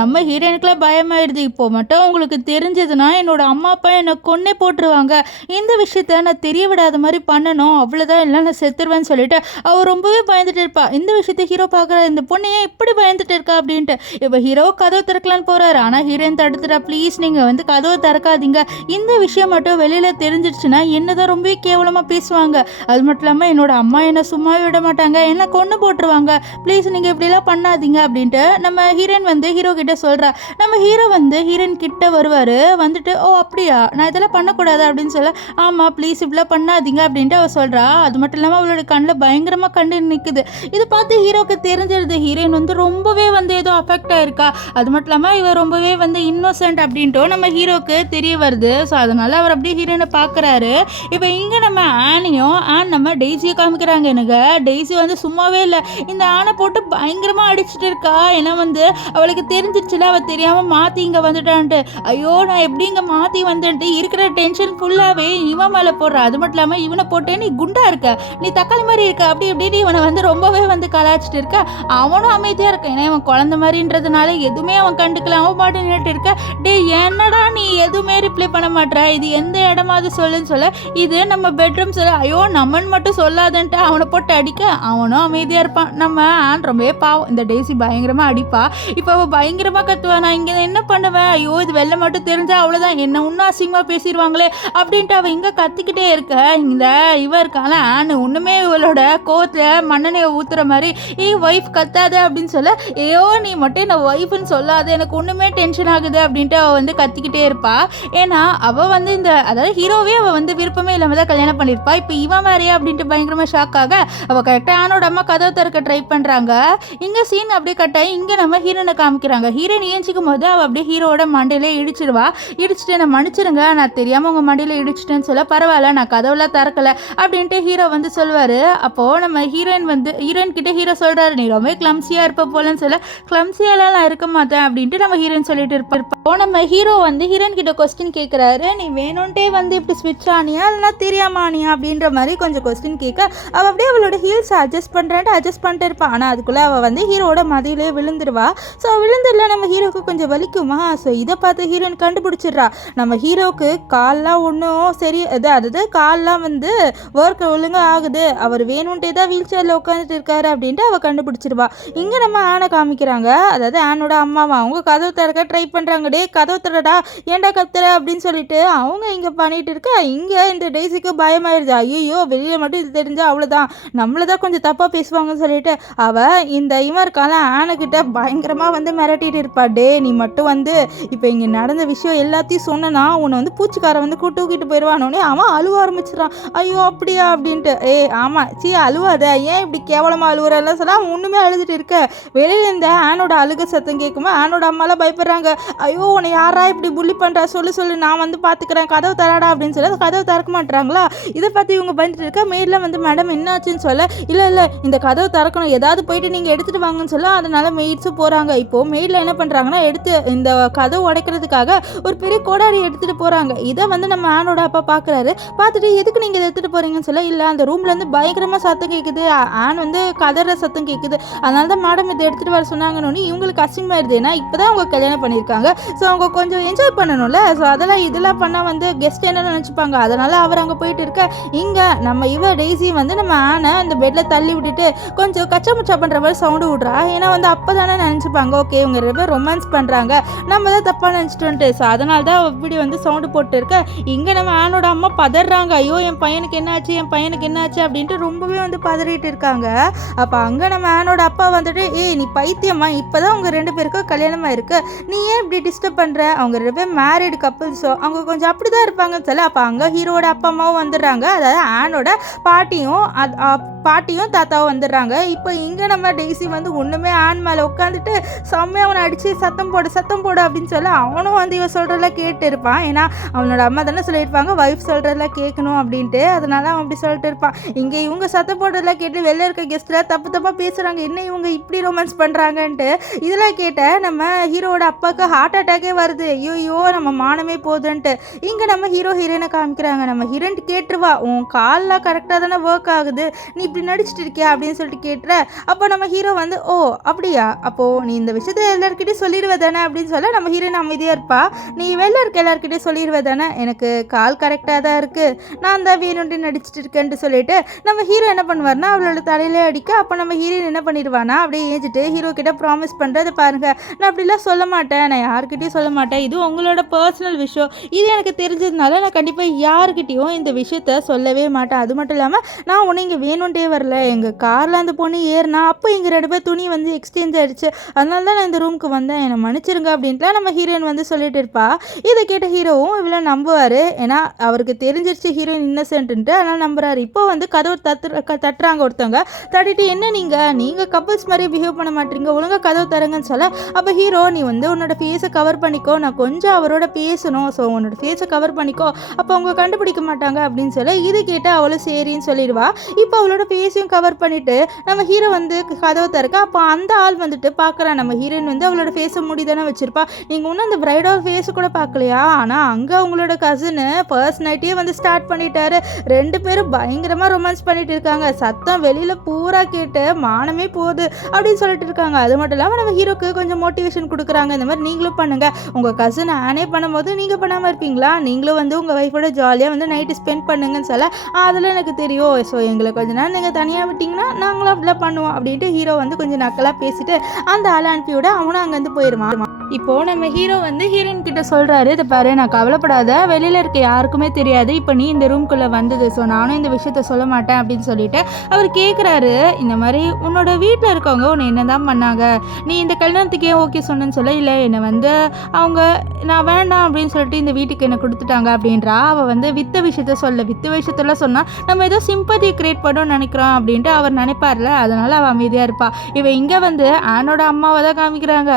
நம்ம ஹீரோ எனக்குலாம் பயமாயிடுது, இப்போ மட்டும் உங்களுக்கு தெரிஞ்சதுன்னா என்னோட அம்மா அப்பா என்னை கொன்னே போட்டுருவாங்க, இந்த விஷயத்த நான் தெரிய விடாத மாதிரி பண்ணணும், அவ்வளோதான், இல்லை நான் செத்துருவேன்னு சொல்லிட்டு அவள் ரொம்பவே பயந்துட்டு இருப்பா. இந்த விஷயத்த ஹீரோ பார்க்குற, இந்த பொண்ணு ஏன் இப்படி பயந்துட்டு இருக்கா அப்படின்ட்டு. இப்போ ஹீரோ கதவை திறக்கலான்னு போகிறாரு. ஆனால் ஹீரோயின் தடுத்துட்டா, ப்ளீஸ் நீங்கள் வந்து கதவை திறக்காதீங்க, இந்த விஷயம் மட்டும் வெளியில் தெரிஞ்சிடுச்சுன்னா என்னதான் ரொம்பவே கேவலமாக பேசுவாங்க, அது மட்டும் இல்லாமல் என்னோட அம்மா என்னை சும்மாவே விட மாட்டாங்க, என்னை கொண்டு போட்டுருவாங்க, ப்ளீஸ் நீங்கள் இப்படிலாம் பண்ணாதீங்க அப்படின்ட்டு நம்ம ஹீரோயின் வந்து ஹீரோ கிட்ட சொல்கிறா. நம்ம ஹீரோ வந்து ஹீரோயின் கிட்ட வருவார். வந்துட்டு, ஓ அப்படியா, நான் இதெல்லாம் பண்ணக்கூடாது அப்படின்னு சொல்ல, ஆமாம் ப்ளீஸ் இப்படிலாம் பண்ணாதீங்க அப்படின்ட்டு அவள் சொல்கிறா. அது மட்டும் இல்லாமல் அவளோட கண்ணில் பயங்கரமாக கண்டு நிற்குது. இதை பார்த்து ஹீரோக்கு தெரிஞ்சிருது, ஹீரோயின் வந்து ரொம்பவே வந்து ஏதோ அஃபெக்ட் ஆயிருக்கா, அது மட்டும் இல்லாமல் இவர் ரொம்பவே வந்து இன்னோசென்ட் அப்படின்ட்டு நம்ம ஹீரோக்கு தெரிய வருது. ஸோ அதனால் அவர் அப்படியே ஹீரோயினை பார்க்குறாரு. இப்போ இங்கே நம்ம ஆனையும் நம்ம டெய்ஸியை காமிக்கிறாங்க. எனக்கு டெய்ஸி வந்து சும்மாவே இல்லை, இந்த ஆனை போட்டு பயங்கரமாக அடிச்சுட்டு இருக்கா. ஏன்னா வந்து அவளுக்கு தெரிஞ்சிருச்சுல, அவள் தெரியாமல் மாற்றி இங்கே வந்துட்டான்ட்டு. ஐயோ நான் எப்படி இங்கே மாற்றி வந்துட்டு இருக்கிற டென்ஷன் ஃபுல்லாகவே இவன் மேலே போடுற. அது மட்டும் இல்லாமல் இவனை போட்டு நீ குண்டா இருக்க, நீ தக்காளி மாதிரி இருக்க, அப்படி இப்படின்னு இவனை வந்து ரொம்பவே வந்து கலாச்சிட்டு இருக்க. அவனும் அமைதியாக இருக்க, ஏன்னா இவன் குழந்தை மாதிரின்றதுனால எதுவுமே அவன் கண்டுக்கலாம். அவன் பாட்டு நின்றுட்டு இருக்க. டே என்னடா நீ எதுவுமே ரிப்ளை பண்ண மாட்டேற, இது எந்த இடமாவது சொல்லுன்னு சொல்ல, இது நம்ம பெட்ரூம் சொல்ல ஐயோ நம்மன்னு மட்டும் சொல்லாதன்ட்டு அவனை போட்டு அடிக்க அவனும் அமைதியாக இருப்பான். நம்ம ஆன் ரொம்பவே பாவம், இந்த டேசி பயங்கரமாக அடிப்பா. இப்போ அவள் பயங்கரமாக கத்துவா, நான் இங்கே என்ன பண்ணுவேன், ஐயோ இது வெளில மட்டும் தெரிஞ்சா அவ்வளோதான், என்ன இன்னும் அசிங்கமாக பேசிடுவாங்களே அப்படின்ட்டு அவள் இங்கே கத்திக்கிட்டே இருக்க. இந்த இவ இருக்கால ஆன் ஒன்றுமே இவளோட கோவத்தில் மண்ணெண்ணையை ஊற்றுற மாதிரி ஒய்ஃப் கத்தாத அப்படின்னு சொல்ல, ஐயோ நீ மட்டும் என்ன ஒய்ஃப்னு சொல்லாத, எனக்கு ஒன்றுமே டென்ஷன் ஆகுது அப்படின்ட்டு அவள் வந்து கத்திக்கிட்டே இருப்பா. ஏன்னா அவள் வந்து இந்த அதாவது ஹீரோவே அவள் வந்து விருப்பமே இல்லாமல் தான் கல்யாணம் பண்ணியிருப்பா. இப்போ இவன் வேறையா அப்படின்ட்டு பயங்கரமாக ஷாக் ஆக அவள் கரெக்டாக ஆனோட அம்மா கதவை திறக்க ட்ரை பண்ணுறாங்க. இங்கே சீன் அப்படியே கட்டாயி இங்கே நம்ம ஹீரோனை காமிக்கிறாங்க. ஹீரோயின் ஏஞ்சிக்கும் போது அவள் அப்படியே ஹீரோட மண்டையிலே இடிச்சிடுவா. இடிச்சுட்டு நான் மன்னிச்சிருங்க, நான் தெரியாமல் உங்கள் மண்டையில் இடிச்சிட்டேன்னு சொல்ல, பரவாயில்ல நான் கதவுலாம் திறக்கலை அப்படின்ட்டு ஹீரோ வந்து சொல்வார். அப்போது நம்ம ஹீரோயின் கிட்டே ஹீரோ சொல்கிறாரு, நீ ரொம்ப கிளம்சியாக இருப்ப போலன்னு சொல்ல, கிளம்சியாலாம் நான் இருக்க மாட்டேன் அப்படின்ட்டு நம்ம ஹீரோயின் சொல்லிட்டு இருப்போம். நம்ம ஹீரோ வந்து ஹீரோயின் கிட்ட கொஸ்டின் கேட்குறாரு, நீ வேணும்ட்டே வந்து இப்படி ஸ்விட்ச் ஆனியா இல்லைனா தெரியாம ஆனியா அப்படின்ற மாதிரி கொஞ்சம் கொஸ்டின் கேட்க அவள் அப்படியே அவளோட ஹீல்ஸ் அட்ஜஸ்ட் பண்ணிட்டு இருப்பான். ஆனால் அதுக்குள்ளே அவள் வந்து ஹீரோட மதியிலே விழுந்துருவா. ஸோ விழுந்துடல நம்ம ஹீரோக்கு கொஞ்சம் வலிக்குமா. ஸோ இதை பார்த்து ஹீரோயின் கண்டுபிடிச்சிடுறா. நம்ம ஹீரோக்கு கால்லாம் ஒன்றும் சரி அதாவது கால்லாம் வந்து ஒர்க் ஒழுங்காக ஆகுது, அவர் வேணும்ட்டே தான் வீல் சேரில் உட்காந்துட்டு இருக்காரு அப்படின்ட்டு அவள் கண்டுபிடிச்சிருவா. இங்கே நம்ம ஆனை காமிக்கிறாங்க. அதாவது ஆனோட அம்மாவா அவங்க கதவு திறக்க ட்ரை பண்ணுறாங்க. டே கதவு திறடா, ஏன்டா கத்துற அப்படின்னு சொல்லிட்டு அவங்க இங்கே பண்ணிட்டு இருக்க. இங்கே இந்த டெய்ஸிக்கு பயமாயிருது, ஐயோ வெளியில் மட்டும் இது தெரிஞ்சால் அவ்வளோதான், நம்மளை தான் கொஞ்சம் தப்பாக பேசுவாங்கன்னு சொல்லிட்டு அவள் இந்த இவன் இருக்கால ஆனைக்கிட்ட பயங்கரமாக வந்து மிரட்டிட்டு இருப்பா. டே நீ மட்டும் வந்து இப்போ இங்கே நடந்த விஷயம் எல்லாத்தையும் சொன்னா உன்னை வந்து பூச்சிக்காரை வந்து தூக்கிட்டு போயிடுவானோடனே அவன் அழுவ ஆரம்பிச்சிடறான். ஐயோ அப்படியா அப்படின்ட்டு. ஆமாம் அழுவாத, ஏன் இப்படி கேவலமாக அழுவுறலாம் சொல்ல அவன் ஒன்றுமே அழுதுட்டு இருக்க. வெளியில் இந்த ஆனோட அழுக சத்தம் கேட்குமா ஆனோட அம்மாலாம் பயப்படுறாங்க. ஐயோ உன்னை யாரா இப்படி புள்ளி பண்ணுறா, சொல்லு நான் வந்து பார்த்துக்கிறேன், கதவு தராடா அப்படின்னு சொல்ல கதவு திறக்க மாட்டுறாங்களா. இதை பார்த்து இவங்க பயந்துட்டு இருக்க. மெயிலில் வந்து மேடம் என்னாச்சுன்னு சொல்ல, இல்லை இந்த கதவு திறக்கணும், ஏதாவது போயிட்டு நீங்கள் எடுத்துகிட்டு வாங்கன்னு சொல்ல, அதனால மெய்ட்ஸும் போகிறாங்க. இப்போது மெயிலில் என்ன பண்ணுறாங்கன்னா எடுத்து இந்த கதவு உடைக்கிறதுக்காக ஒரு பெரிய கோடாரி எடுத்துகிட்டு போகிறாங்க. இதை வந்து நம்ம ஆனோட அப்பா பார்க்குறாரு. பார்த்துட்டு எதுக்கு நீங்கள் இதை எடுத்துகிட்டு போகிறீங்கன்னு சொல்ல, இல்லை அந்த ரூம்லேருந்து பயங்கரமாக சத்தம் கேட்குது, ஆன் வந்து கதற சத்தம் கேட்குது, அதனால தான் மேடம் இதை எடுத்துகிட்டு வர சொன்னாங்கன்னு இவங்களுக்கு அசிங்கமாயிருது. ஏன்னா இப்போ தான் அவங்க கல்யாணம் பண்ணியிருக்காங்க. ஸோ அவங்க கொஞ்சம் என்ஜாய் பண்ணணும்ல. ஸோ இதெல்லாம் பண்ணால் வந்து கெஸ்ட் என்ன நினச்சிப்பாங்க, அதனால் அவர் அங்கே போயிட்டு இருக்க. இங்கே நம்ம டெய்ஸி வந்து நம்ம ஆனை இந்த பெட்டில் தள்ளி விட்டுட்டு கொஞ்சம் கச்சா முச்சா பண்ணுற மாதிரி சவுண்டு விட்றா. ஏன்னா வந்து அப்போ தானே நினச்சிப்பாங்க ஓகே இவங்க ரெண்டு பேர் ரொமான்ஸ் பண்ணுறாங்க, நம்ம தான் தப்பாக நினச்சிட்டு. ஸோ அதனால தான் இப்படி வந்து சவுண்டு போட்டு இருக்க. இங்கே நம்ம ஆனோட அம்மா பதறாங்க. ஐயோ என் பையனுக்கு என்னாச்சு அப்படின்ட்டு ரொம்பவே வந்து பதறிட்டு இருக்காங்க. அப்போ அங்கே நம்ம ஆனோட அப்பா வந்துட்டு நீ பைத்தியமா, இப்போ தான் அவங்க ரெண்டு பேருக்கும் கல்யாணமாக இருக்குது, நீ ஏன் இப்படி டிஸ்டர்ப் பண்ணுற, அவங்க ரெண்டு பேர் மேரிடு கப்புள்ஸோ அவங்க கொஞ்சம் அப்படி தான் இருப்பாங்கன்னு சொல்ல. அப்போ அங்கே ஹீரோட அப்பா அம்மாவும் வந்துடுறாங்க. அதாவது ஆனோட பாட்டியும் தாத்தாவும் வந்துடுறாங்க. இப்போ இங்கே நம்ம டெய்ஸி வந்து ஒன்றுமே ஆன் மேலே உட்காந்துட்டு செம்மையாக அவனை அடித்து சத்தம் போடு அப்படின்னு சொல்ல அவனும் வந்து இவன் சொல்கிறதெல்லாம் கேட்டு இருப்பான். ஏன்னா அவனோட அம்மா தானே சொல்லியிருப்பாங்க ஒய்ஃப் சொல்கிறதெல்லாம் கேட்கணும் அப்படின்ட்டு, அதனால அவன் அப்படி சொல்லிட்டு இருப்பான். இங்கே இவங்க சத்தம் போடுறதெல்லாம் கேட்டு வெளில இருக்க கெஸ்ட்டில் தப்பாக பேசுகிறாங்க, என்ன இவங்க இப்படி ரொமான்ஸ் பண்ணுறாங்கன்ட்டு. இதெல்லாம் கேட்ட நம்ம ஹீரோட அப்பாவுக்கு ஹார்ட் அட்டாக்கே வருது. ஐயோ நம்ம மானமே போதுன்ட்டு. இங்கே நம்ம ஹீரோயினை காமிக்கிறாங்க. நம்ம ஹீரோயின் கேட்டுருவா, உன் கால்லாம் கரெக்டாக தானே ஒர்க் ஆகுது, நீ இப்படி நடிச்சிட்டு இருக்கியா அப்படின்னு சொல்லிட்டு கேட்டுற. அப்போ நம்ம ஹீரோ வந்து ஓ அப்படியா, அப்போது நீ இந்த விஷயத்த எல்லாருக்கிட்டையும் சொல்லிடுவ தானே அப்படின்னு சொல்ல நம்ம ஹீரோயின் அமைதியாக இருப்பா. நீ வெளில இருக்க எல்லாருக்கிட்டையும் சொல்லிடுவ தானே, எனக்கு கால் கரெக்டாக தான் இருக்குது, நான் தான் வேணும்ட்டு நடிச்சிட்டு இருக்கேன்ட்டு சொல்லிட்டு நம்ம ஹீரோ என்ன பண்ணுவார்னா அவளோட தலையிலே அடிக்க. அப்போ நம்ம ஹீரோயின் என்ன பண்ணிடுவானா அப்படியே ஏஞ்சிட்டு ஹீரோ கிட்ட ப்ராமிஸ் பண்ணுறது, பாருங்கள் நான் அப்படிலாம் சொல்ல மாட்டேன், நான் யாருக்கிட்டையும் சொல்ல மாட்டேன், இது உங்களோட பர்சனல் விஷயம், இது எனக்கு தெரிஞ்சதுனால நான் கண்டிப்பாக யாருக்கிட்டையும் இந்த விஷயத்த சொல்லவே மாட்டேன். அது மட்டும் இல்லாமல் நான் உன்னை இங்கே வேணும்ட்டே வரல, எங்கள் காரில் அந்த பொண்ணு ஏறினா அப்போ இங்கே ரெண்டு பேர் துணி வந்து எக்ஸ்சேஞ்ச் ஆகிடுச்சு, அதனால தான் நான் இந்த ரூமுக்கு வந்தேன், என்னை மன்னிச்சிருங்க அப்படின்ட்டுலாம் நம்ம ஹீரோயின் வந்து சொல்லிட்டு இருப்பா. இதை கேட்ட ஹீரோவும் இவ்வளோ நம்புவார். ஏன்னா அவருக்கு தெரிஞ்சிருச்சு ஹீரோயின் இன்னசென்ட்டு, அதனால் நம்புறாரு. இப்போ வந்து கதவு தட்டுறாங்க ஒருத்தவங்க. தட்டிட்டு என்ன நீங்கள் கப்புள்ஸ் மாதிரியே பிஹேவ் பண்ண மாட்டீங்க, ஒழுங்காக கதவு தரங்கன்னு சொல்ல. அப்போ ஹீரோ நீ வந்து உன்னோட ஃபேஸை கவர் பண்ணிக்கோ, நான் கொஞ்சம் அவரோட பேசணும், ஸோ உன்னோட ஃபேஸை கவர் பண்ணிக்கோ, அப்போ அவங்க கண்டுபிடிக்க மாட்டாங்க அப்படின்னு சொல்ல. இது கேட்டால் அவளும் சரின்னு சொல்லிடுவா. இப்போ அவளோட ஃபேஸையும் கவர் பண்ணிட்டு நம்ம ஹீரோ வந்து கதவை திறக்க அப்போ அந்த ஆள் வந்துட்டு பார்க்குறான். நம்ம ஹீரோயின் வந்து அவளோட ஃபேஸை மூடி தானே வச்சிருப்பா. நீங்கள் இன்னும் அந்த பிரைடோட ஃபேஸை கூட பார்க்கலையா? ஆனால் அங்கே அவங்களோட கசினு ஃபர்ஸ்ட் நைட்டே வந்து ஸ்டார்ட் பண்ணிட்டாரு. 2 பேரும் பயங்கரமாக ரொமான்ஸ் பண்ணிட்டு இருக்காங்க. சத்தம் வெளியில் பூரா கேட்டு மானமே போகுது அப்படின்னு சொல்லிட்டு இருக்காங்க. அது மட்டும் இல்லாமல் நம்ம ஹீரோக்கு கொஞ்சம் மோட்டிவேஷன் கொடுக்குறாங்க. இந்த மாதிரி நீங்களும் பண்ணுங்கள். உங்கள் கசின் ஆனே பண்ணும்போது நீங்கள் பண்ணாமல் இருப்பீங்களா? நீங்களும் வந்து உங்கள் ஒய்ஃபோட ஜாலியாக வந்து நைட்டு ஸ்பெண்ட் பண்ணுங்கன்னு சொல்ல அதில் எனக்கு தெரியும். ஸோ எங்களை கொஞ்ச நேரம் நீங்கள் தனியாக விட்டிங்கன்னா நாங்களும் அப்படிலாம் பண்ணுவோம் அப்படின்ட்டு ஹீரோ வந்து கொஞ்சம் நக்கலாக பேசிட்டு அந்த ஆளை அனுப்பிவிட அவனும் அங்கேருந்து போயிடுவான். இப்போது நம்ம ஹீரோ வந்து ஹீரோயின் கிட்ட சொல்கிறாரு, இதை பாரு நான் கவலைப்படாத, வெளியில் இருக்க யாருக்குமே தெரியாது, இப்போ நீ இந்த ரூம்குள்ளே வந்தது, ஸோ நானும் இந்த விஷயத்த சொல்ல மாட்டேன் அப்படின்னு சொல்லிட்டு அவர் கேட்குறாரு. இந்த மாதிரி உன்னோட வீட்டில் இருக்கவங்க உன்னை என்ன தான் பண்ணாங்க, நீ இந்த கல்யாணத்துக்கு ஏன் ஓகே சொன்னேன்னு சொல்ல, இல்லை என்னை வந்து அவங்க நான் வேண்டாம் அப்படின்னு சொல்லிட்டு இந்த வீட்டுக்கு என்னை கொடுத்துட்டாங்க அப்படின்றா. அவள் வந்து வித்த விஷயத்தெல்லாம் சொன்னால் நம்ம ஏதோ சிம்பதி கிரியேட் பண்ணணும்னு நினைக்கிறோம் அப்படின்ட்டு அவர் நினைப்பார்ல, அதனால் அவள் அமைதியாக இருப்பாள். இவன் இங்கே வந்து ஆனோட அம்மாவை தான் காமிக்கிறாங்க.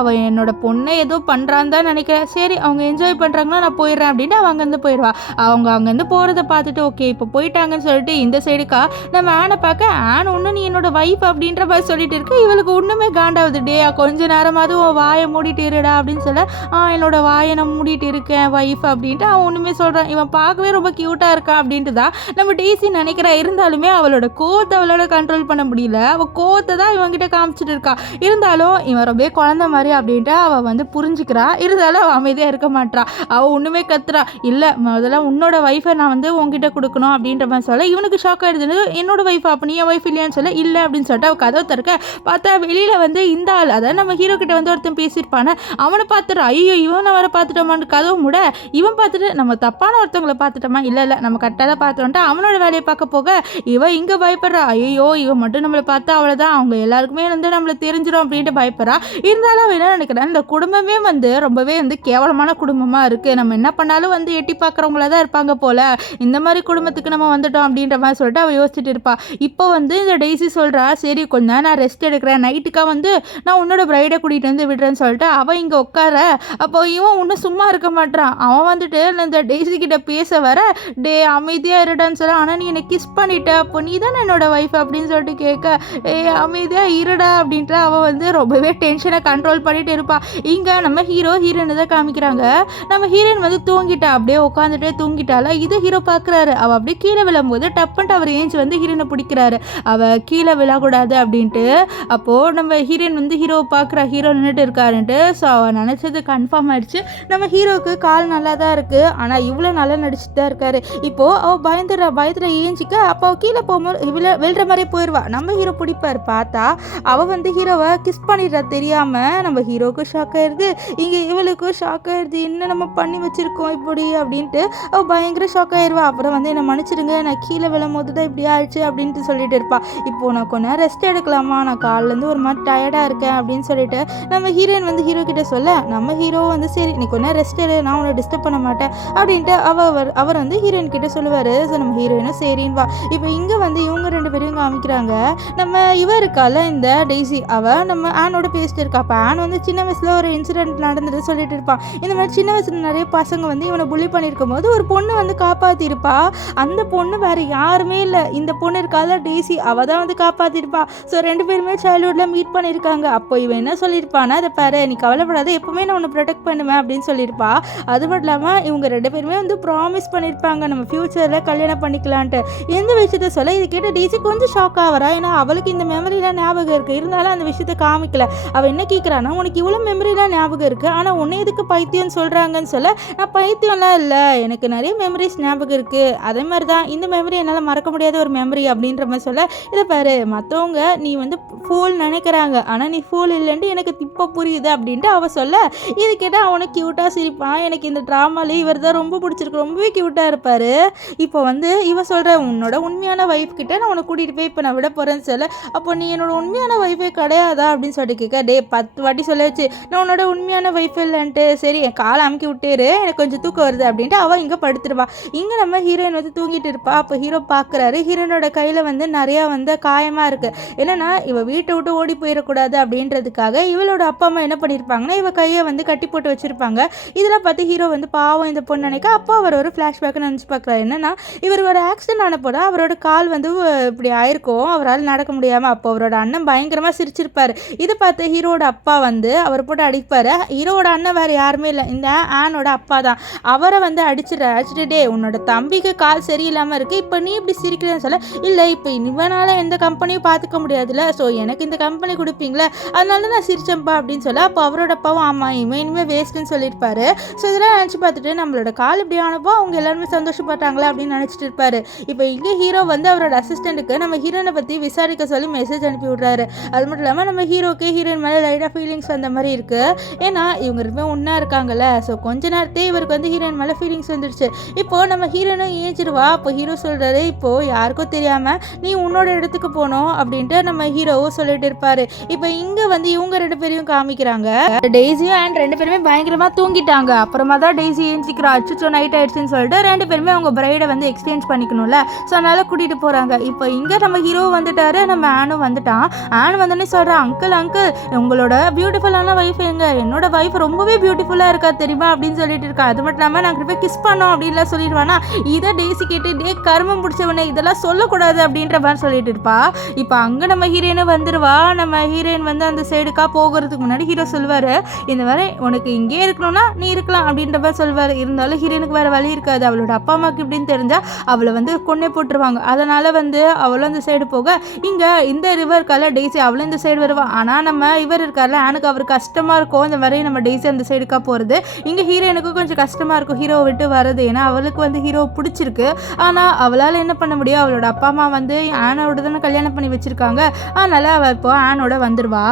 அவள் என்னோட பொண்ணை ஏதோ பண்ணுறான்னு தான் நினைக்கிறேன். சரி அவங்க என்ஜாய் பண்ணுறாங்கன்னா நான் போயிடுறேன் அப்படின்ட்டு அவள் அங்கேருந்து போயிடுவா. அவங்க அங்கேருந்து போகிறத பார்த்துட்டு ஓகே இப்போ போயிட்டாங்கன்னு சொல்லிட்டு இந்த சைடுக்கா நம்ம ஆனை பார்க்க, ஆன் ஒன்று நீ என்னோட வைஃப் அப்படின்ற மாதிரி சொல்லிட்டு இருக்கு. இவளுக்கு ஒன்றுமே காண்டாவது. கொஞ்ச நேரமாவது உன் வாயை மூடிட்டு இருடா அப்படின்னு சொல்ல, என்னோட வாயை நான் மூடிட்டு இருக்கேன் வைஃப் அப்படின்ட்டு அவன் ஒன்றுமே சொல்கிறான். இவன் பார்க்கவே ரொம்ப க்யூட்டாக இருக்கான் அப்படின்ட்டு தான் நம்ம டேசி நினைக்கிறா. இருந்தாலுமே அவளோட கோவத்தை அவளோட கண்ட்ரோல் பண்ண முடியல. அவள் கோவத்தை தான் இவங்கிட்ட காமிச்சிட்டு இருக்கா. இருந்தாலும் இவன் ரொம்ப குழந்தை மாதிரி அப்படின்ட்டு அவள் வந்து புரிஞ்சுக்கிறா. இருந்தாலும் அவள் அமைதியாக இருக்க மாட்டா. அவள் ஒன்றுமே கத்துறா. இல்லை முதல்ல உன்னோட ஒய்ஃபை நான் வந்து உங்ககிட்ட கொடுக்கணும் அப்படின்ற மாதிரி சொல்ல இவனுக்கு ஷாக் ஆகிடுதுன்னு, என்னோட ஒய்ஃப் அப்போ நீ ஒய்ஃப் இல்லையான்னு சொல்ல இல்லை அப்படின்னு சொல்லிட்டு அவள் கதவை திறக்க பார்த்தா வெளியில் வந்து இந்த ஆள், அதாவது நம்ம ஹீரோ கிட்ட வந்து ஒருத்தன் பேசியிருப்பானே அவனை பார்த்துட்டு ஐயோ இவனை வர பார்த்துட்டோமான்னு கதவு மூட இவன் பார்த்துட்டு நம்ம தப்பான ஒருத்தவங்களை பார்த்துட்டோமா, இல்லை நம்ம கரெக்டாக தான் பார்த்துட்டோன்ட்டு அவனோட வேலையை பார்க்க போக இவன் இங்கே பயப்படுறா. ஐயோ இவன் மட்டும் நம்மளை பார்த்தா அவ்வளோதான், அவங்க எல்லாருக்குமே வந்து நம்மளை தெரிஞ்சிடும் அப்படின்ட்டு பயப்படுறா. இருந்தாலும் அவன் என்ன நினைக்கிறேன், இந்த குடும்பமே வந்து ரொம்பவே வந்து கேவலமான குடும்பமாக இருக்குது, நம்ம என்ன பண்ணாலும் வந்து எட்டி பார்க்குறவங்கள தான் இருப்பாங்க போல், இந்த மாதிரி குடும்பத்துக்கு நம்ம வந்துட்டோம் அப்படின்ற மாதிரி சொல்லிட்டு அவள் யோசிச்சுட்டு இருப்பா. இப்போ வந்து இந்த டெய்ஸி சொல்கிறா, சரி கொஞ்ச நேரம் நான் ரெஸ்ட் எடுக்கிறேன், நைட்டுக்காக வந்து நான் உன்னோட பிரைடை கூட்டிகிட்டு வந்து விடுறேன்னு சொல்லிட்டு அவள் இங்கே உட்கார. அப்போ இவன் இன்னும் சும்மா இருக்க மாட்டான். அவன் வந்துட்டு இந்த டெய்ஸி கிட்ட பேச வர, டே அமைதியாக இருடான்னு சொல்ல, ஆனால் நீ என்னை கிஸ் பண்ணிட்ட, அப்போ நீ தானே என்னோட ஒய்ஃப் அப்படின்னு சொல்லிட்டு கேட்க, அமைதியாக இருடா அப்படின்ட்டு அவள் வந்து ரொம்பவே டென்ஷனை கண்ட்ரோல் பண்ணிட்டு இருப்பா. இங்கே நம்ம ஹீரோயினை தான் காமிக்கிறாங்க. நம்ம ஹீரோயின் வந்து தூங்கிட்டா, அப்படியே உட்காந்துட்டே தூங்கிட்டால. இது ஹீரோ பார்க்குறாரு. அவள் அப்படியே கீழே விழும்போது டப்புன்ட்டு அவர் ஏஞ்சி வந்து ஹீரோயினை பிடிக்கிறாரு. அவள் கீழே விழக்கூடாது அப்படின்ட்டு. அப்போது நம்ம ஹீரோயின் வந்து ஹீரோவை பார்க்குறா, ஹீரோ நின்றுட்டு இருக்காருன்ட்டு. ஸோ அவள் நினச்சது கன்ஃபார்ம் ஆயிடுச்சு. நம்ம ஹீரோவுக்கு கால் நல்லா தான் இருக்குது, ஆனால் இவ்வளோ நல்லா நடிச்சுட்டு தான் இருக்காரு. இப்போது அவள் பயத்தில் ஏஞ்சிக்க அப்போ அவள் கீழே போகும்போது விழுற மாதிரியே போயிடுவா. நம்ம ஹீரோ பிடிப்பார். பார்த்தா அவள் வந்து ஹீரோவை கிஸ் பண்ணிடுறா தெரியாமல். நம்ம ஹீரோவுக்கு ஷாக் ஆயிடுது, இங்கே இவளுக்கும் ஷாக் ஆயிடுது, என்ன நம்ம பண்ணி வச்சுருக்கோம் இப்படி அப்படின்ட்டு அவள் பயங்கர ஷாக் ஆயிடுவா. அப்புறம் வந்து என்னை மன்னிச்சிடுங்க, நான் கீழே விழும்போது தான் இப்படி ஆயிடுச்சு அப்படின்ட்டு சொல்லிட்டு இருப்பா. இப்போது நான் கொஞ்சம் ரெஸ்ட் எடுக்கலாமா, நான் காலிலேருந்து ஒரு மாதிரி டயர்டாக இருக்கேன் அப்படின்னு சொல்லிட்டு நம்ம ஹீரோயின் வந்து ஹீரோ கிட்ட சொல்ல, நம்ம ஹீரோ வந்து சரி நீ கொஞ்சம் ரெஸ்ட் எடு, நான் உன்னை டிஸ்டர்ப் பண்ண மாட்டேன் அப்படின்ட்டு அவர் வந்து ஹீரோயின் கிட்ட சொல்லுவார். ஸோ நம்ம ஹீரோயினும் சரின்னு வா. இப்போ இங்கே வந்து இவங்க 2 பேரையும் காமிக்கிறாங்க. நம்ம இருக்கால இந்த டெய்ஸி, அவள் நம்ம ஆனோட பேசிட்டு இருக்கா. அப்போ ஆன் வந்து சின்ன வயசில் ஒரு இன்சிடென்ட் நடந்தது சொல்லிட்டு இருப்பான். இந்த மாதிரி சின்ன வயசில் நிறைய பசங்க வந்து இவனை புள்ளி பண்ணியிருக்கும் போது ஒரு பொண்ணு வந்து காப்பாற்றிருப்பா. அந்த பொண்ணு வேறு யாருமே இல்லை, இந்த பொண்ணு இருக்கால டெய்ஸி, அவள் தான் வந்து காப்பாற்றிருப்பா. ஸோ 2 பேருமே சைல்ட்ஹுட்டில் மீட் பண்ணியிருக்காங்க. அப்போ இவன் என்ன சொல்லியிருப்பானா, அதை பாரு நீ கவலைப்படாத, எப்பவுமே நான் உன்னை ப்ரொடெக்ட் பண்ணுவேன் அப்படின்னு சொல்லியிருப்பா. அது மட்டும் இல்லாமல் இவங்க 2 பேருமே வந்து ப்ராமிஸ் பண்ணியிருப்பாங்க நம்ம ஃப்யூச்சரில் கல்யாணம் பண்ணிக்கலான்ட்டு. எந்த விஷயத்த சொல்ல இது கேட்ட டெய்ஸி கொஞ்சம் ஷாக் ஆகிறா. ஏன்னா அவளுக்கு இந்த மெமரிலாம் ஞாபகம் இருக்குது, இருந்தாலும் அந்த விஷயத்த காமிக்கல. அவள் என்ன கேட்குறான்னா, உனக்கு இவ்வளோ மெமரிலாம் ஞாபகம் இருக்குது, ஆனால் உன்னை எதுக்கு பைத்தியம்னு சொல்கிறாங்கன்னு சொல்ல, நான் பைத்தியம்லாம் இல்லை, எனக்கு நிறைய மெமரிஸ் ஞாபகம் இருக்குது, அதே மாதிரி தான் இந்த மெமரி என்னால் மறக்க முடியாத ஒரு மெமரி அப்படின்ற மாதிரி சொல்ல, இதை பாரு மற்றவங்க நீ வந்து ஃபூல் நினைக்கிறாங்க, ஆனால் நீ ஃபூல் இல்லைன்ட்டு எனக்கு இப்போ புரியுது அப்படின்ட்டு அவள் சொல்ல, இது கேட்டால் அவனுக்கு க்யூட்டாக சிரிப்பான். எனக்கு இந்த ட்ராமாலே இவர் தான் ரொம்ப பிடிச்சிருக்கு, ரொம்பவே க்யூட்டாக இருப்பார். இப்போ வந்து இவ சொல்கிற, உன்னோட உண்மையான ஒய்ஃப் கிட்ட நான் உன்னை கூட்டிகிட்டு போய் இப்போ நான் விட போகிறேன்னு சொல்ல, அப்போ நீ என்னோட உண்மையான ஒய்ஃபே கிடையாதா அப்படின்னு சொல்லிட்டு கேட்க, 10 வாட்டி சொல்ல வச்சிருக்கேன் தெரிஞ்சிருச்சு நான் உன்னோட உண்மையான வைஃப் இல்லைன்ட்டு. சரி என் காலை அமுக்கி விட்டேரு, எனக்கு கொஞ்சம் தூக்கம் வருது அப்படின்ட்டு அவள் இங்கே படுத்துருவா. இங்கே நம்ம ஹீரோயின் வந்து தூங்கிட்டு இருப்பா. அப்போ ஹீரோ பார்க்குறாரு, ஹீரோனோட கையில் வந்து நிறையா வந்து காயமாக இருக்குது. என்னென்னா இவள் வீட்டை விட்டு ஓடி போயிடக்கூடாது அப்படின்றதுக்காக இவளோட அப்பா அம்மா என்ன பண்ணியிருப்பாங்கன்னா இவள் கையை வந்து கட்டி போட்டு வச்சுருப்பாங்க. இதில் பார்த்து ஹீரோ வந்து பாவம் இந்த பொண்ணு நினைக்க அப்போ அவர் ஒரு ஃப்ளாஷ்பேக்கு நினச்சி பார்க்குறாரு. என்னென்னா இவர் ஒரு ஆக்சிடென்ட் ஆன போட அவரோட கால் வந்து இப்படி ஆயிருக்கும், அவரால் நடக்க முடியாமல். அப்போ அவரோட அண்ணன் பயங்கரமாக சிரிச்சிருப்பார். இதை பார்த்து ஹீரோட அப்பா வந்து அவர் போட்டு அடிப்பார். ஹீரோட அண்ணன் வேறு யாருமே இல்லை, இந்த ஆனோட அப்பா தான். அவரை வந்து அடிச்சுட்டே உன்னோட தம்பிக்கு கால் சரியில்லாமல் இருக்குது, இப்போ நீ இப்படி சிரிக்கிறேன்னு சொல்ல, இல்லை இப்போ இவனால் எந்த கம்பெனியும் பார்த்துக்க முடியாதுல்ல, ஸோ எனக்கு இந்த கம்பெனி கொடுப்பீங்களே அதனால நான் சிரிச்சேன்ப்பா அப்படின்னு சொல்ல, அப்போ அவரோட அப்பாவும் ஆமாம் இவன் இனிமேல் வேஸ்ட்டுன்னு சொல்லியிருப்பாரு. ஸோ இதெல்லாம் நினச்சி பார்த்துட்டு நம்மளோட கால் இப்படி ஆனப்போ அவங்க எல்லாருமே சந்தோஷப்பட்டாங்களே அப்படின்னு நினச்சிட்டு இருப்பாரு. இப்போ இங்கே ஹீரோ வந்து அவரோட அசிஸ்டண்ட்டுக்கு நம்ம ஹீரோனை பற்றி விசாரிக்க சொல்லி மெசேஜ் அனுப்பி விட்றாரு. அது மட்டும் இல்லாமல் நம்ம ஹீரோக்கு ஹீரோயின் மேலே லைட்டாக ஃபீலிங்ஸ் வந்த மாதிரி இருக்குது. ஏன்னா இவங்க ரெண்டுமே ஒன்றா இருக்காங்கல்ல, ஸோ கொஞ்ச நேரத்தே இவருக்கு வந்து ஹீரோயின் மேலே ஃபீலிங்ஸ் வந்துடுச்சு. இப்போது நம்ம ஹீரோனும் ஏஞ்சிருவா. அப்போ ஹீரோ சொல்கிறாரு, இப்போது யாருக்கும் தெரியாமல் நீ உன்னோட இடத்துக்கு போகணும் அப்படின்ட்டு நம்ம ஹீரோவும் சொல்லிட்டு இருப்பாரு. இப்போ இங்கே வந்து இவங்க ரெண்டு பேரையும் காமிக்கிறாங்க. டெய்ஸியும் அண்ட் ரெண்டு பேருமே பயங்கரமாக தூங்கிட்டாங்க. அப்புறமா தான் டெய்ஸி ஏஞ்சிக்கிறா. அச்சுச்சோ நைட் ஆயிடுச்சுன்னு சொல்லிட்டு ரெண்டு பேருமே அவங்க பிரைடை வந்து எக்ஸ்சேஞ்ச் பண்ணிக்கணும்ல, ஸோ அதனால கூட்டிகிட்டு போகிறாங்க. இப்போ இங்கே நம்ம ஹீரோ வந்துட்டாரு, நம்ம ஆனும் வந்துட்டான். ஆன் வந்தோடனே சொல்கிறேன், அங்கிள் உங்களோட பியூட்டிஃபுல்லான வைஃப் எங்க? என்னோட வைஃப் ரொம்பவே பியூட்டிஃபுல்லாக இருக்கா தெரியுமா அப்படின்னு சொல்லிட்டு இருக்கா. அது மட்டும் இல்லாமல் நாங்கள் போய் கிஸ் பண்ணோம் அப்படின்லாம் சொல்லிடுவானா. இதை டெய்ஸி கேட்டு டே கருமம் பிடிச்சவனே இதெல்லாம் சொல்லக்கூடாது அப்படின்ற மாதிரி சொல்லிட்டு இருப்பா. இப்போ அங்கே நம்ம ஹீரோயினை வந்துடுவா. நம்ம ஹீரோயின் வந்து அந்த சைடுக்கா போகிறதுக்கு முன்னாடி ஹீரோ சொல்வார், இந்த மாதிரி உனக்கு இங்கே இருக்கணும்னா நீ இருக்கலாம் அப்படின்ற மாதிரி சொல்வார். இருந்தாலும் ஹீரோயினுக்கு வேறு வழி இருக்காது. அவளோட அப்பா அம்மாவுக்கு இப்படின்னு தெரிஞ்சால் அவளை வந்து கொன்னே போட்டுருவாங்க. அதனால் வந்து அவளும் அந்த சைடு போக இங்கே இந்த ரிவர் கால டெய்ஸி அவளும் இந்த சைடு வருவா. ஆனால் நம்ம இவர் இருக்கார்ல எனக்கு அவர் கஷ்டமாக இருக்கும் இந்த மாதிரி நம்ம டெய்ஸி அந்த சைடுக்கா போகிறது. இங்கே ஹீரோயினுக்கும் கொஞ்சம் கஷ்டமாக இருக்கும் ஹீரோவை விட்டு வர்றது. ஏன்னா அவளுக்கு வந்து ஹீரோ பிடிச்சிருக்கு. ஆனால் அவளால் என்ன பண்ண முடியும், அவளோட அப்பா அம்மா வந்து ஆனோட தானே கல்யாணம் பண்ணி வச்சுருக்காங்க. அதனால் அவள் இப்போ ஆனோட வந்துடுவா.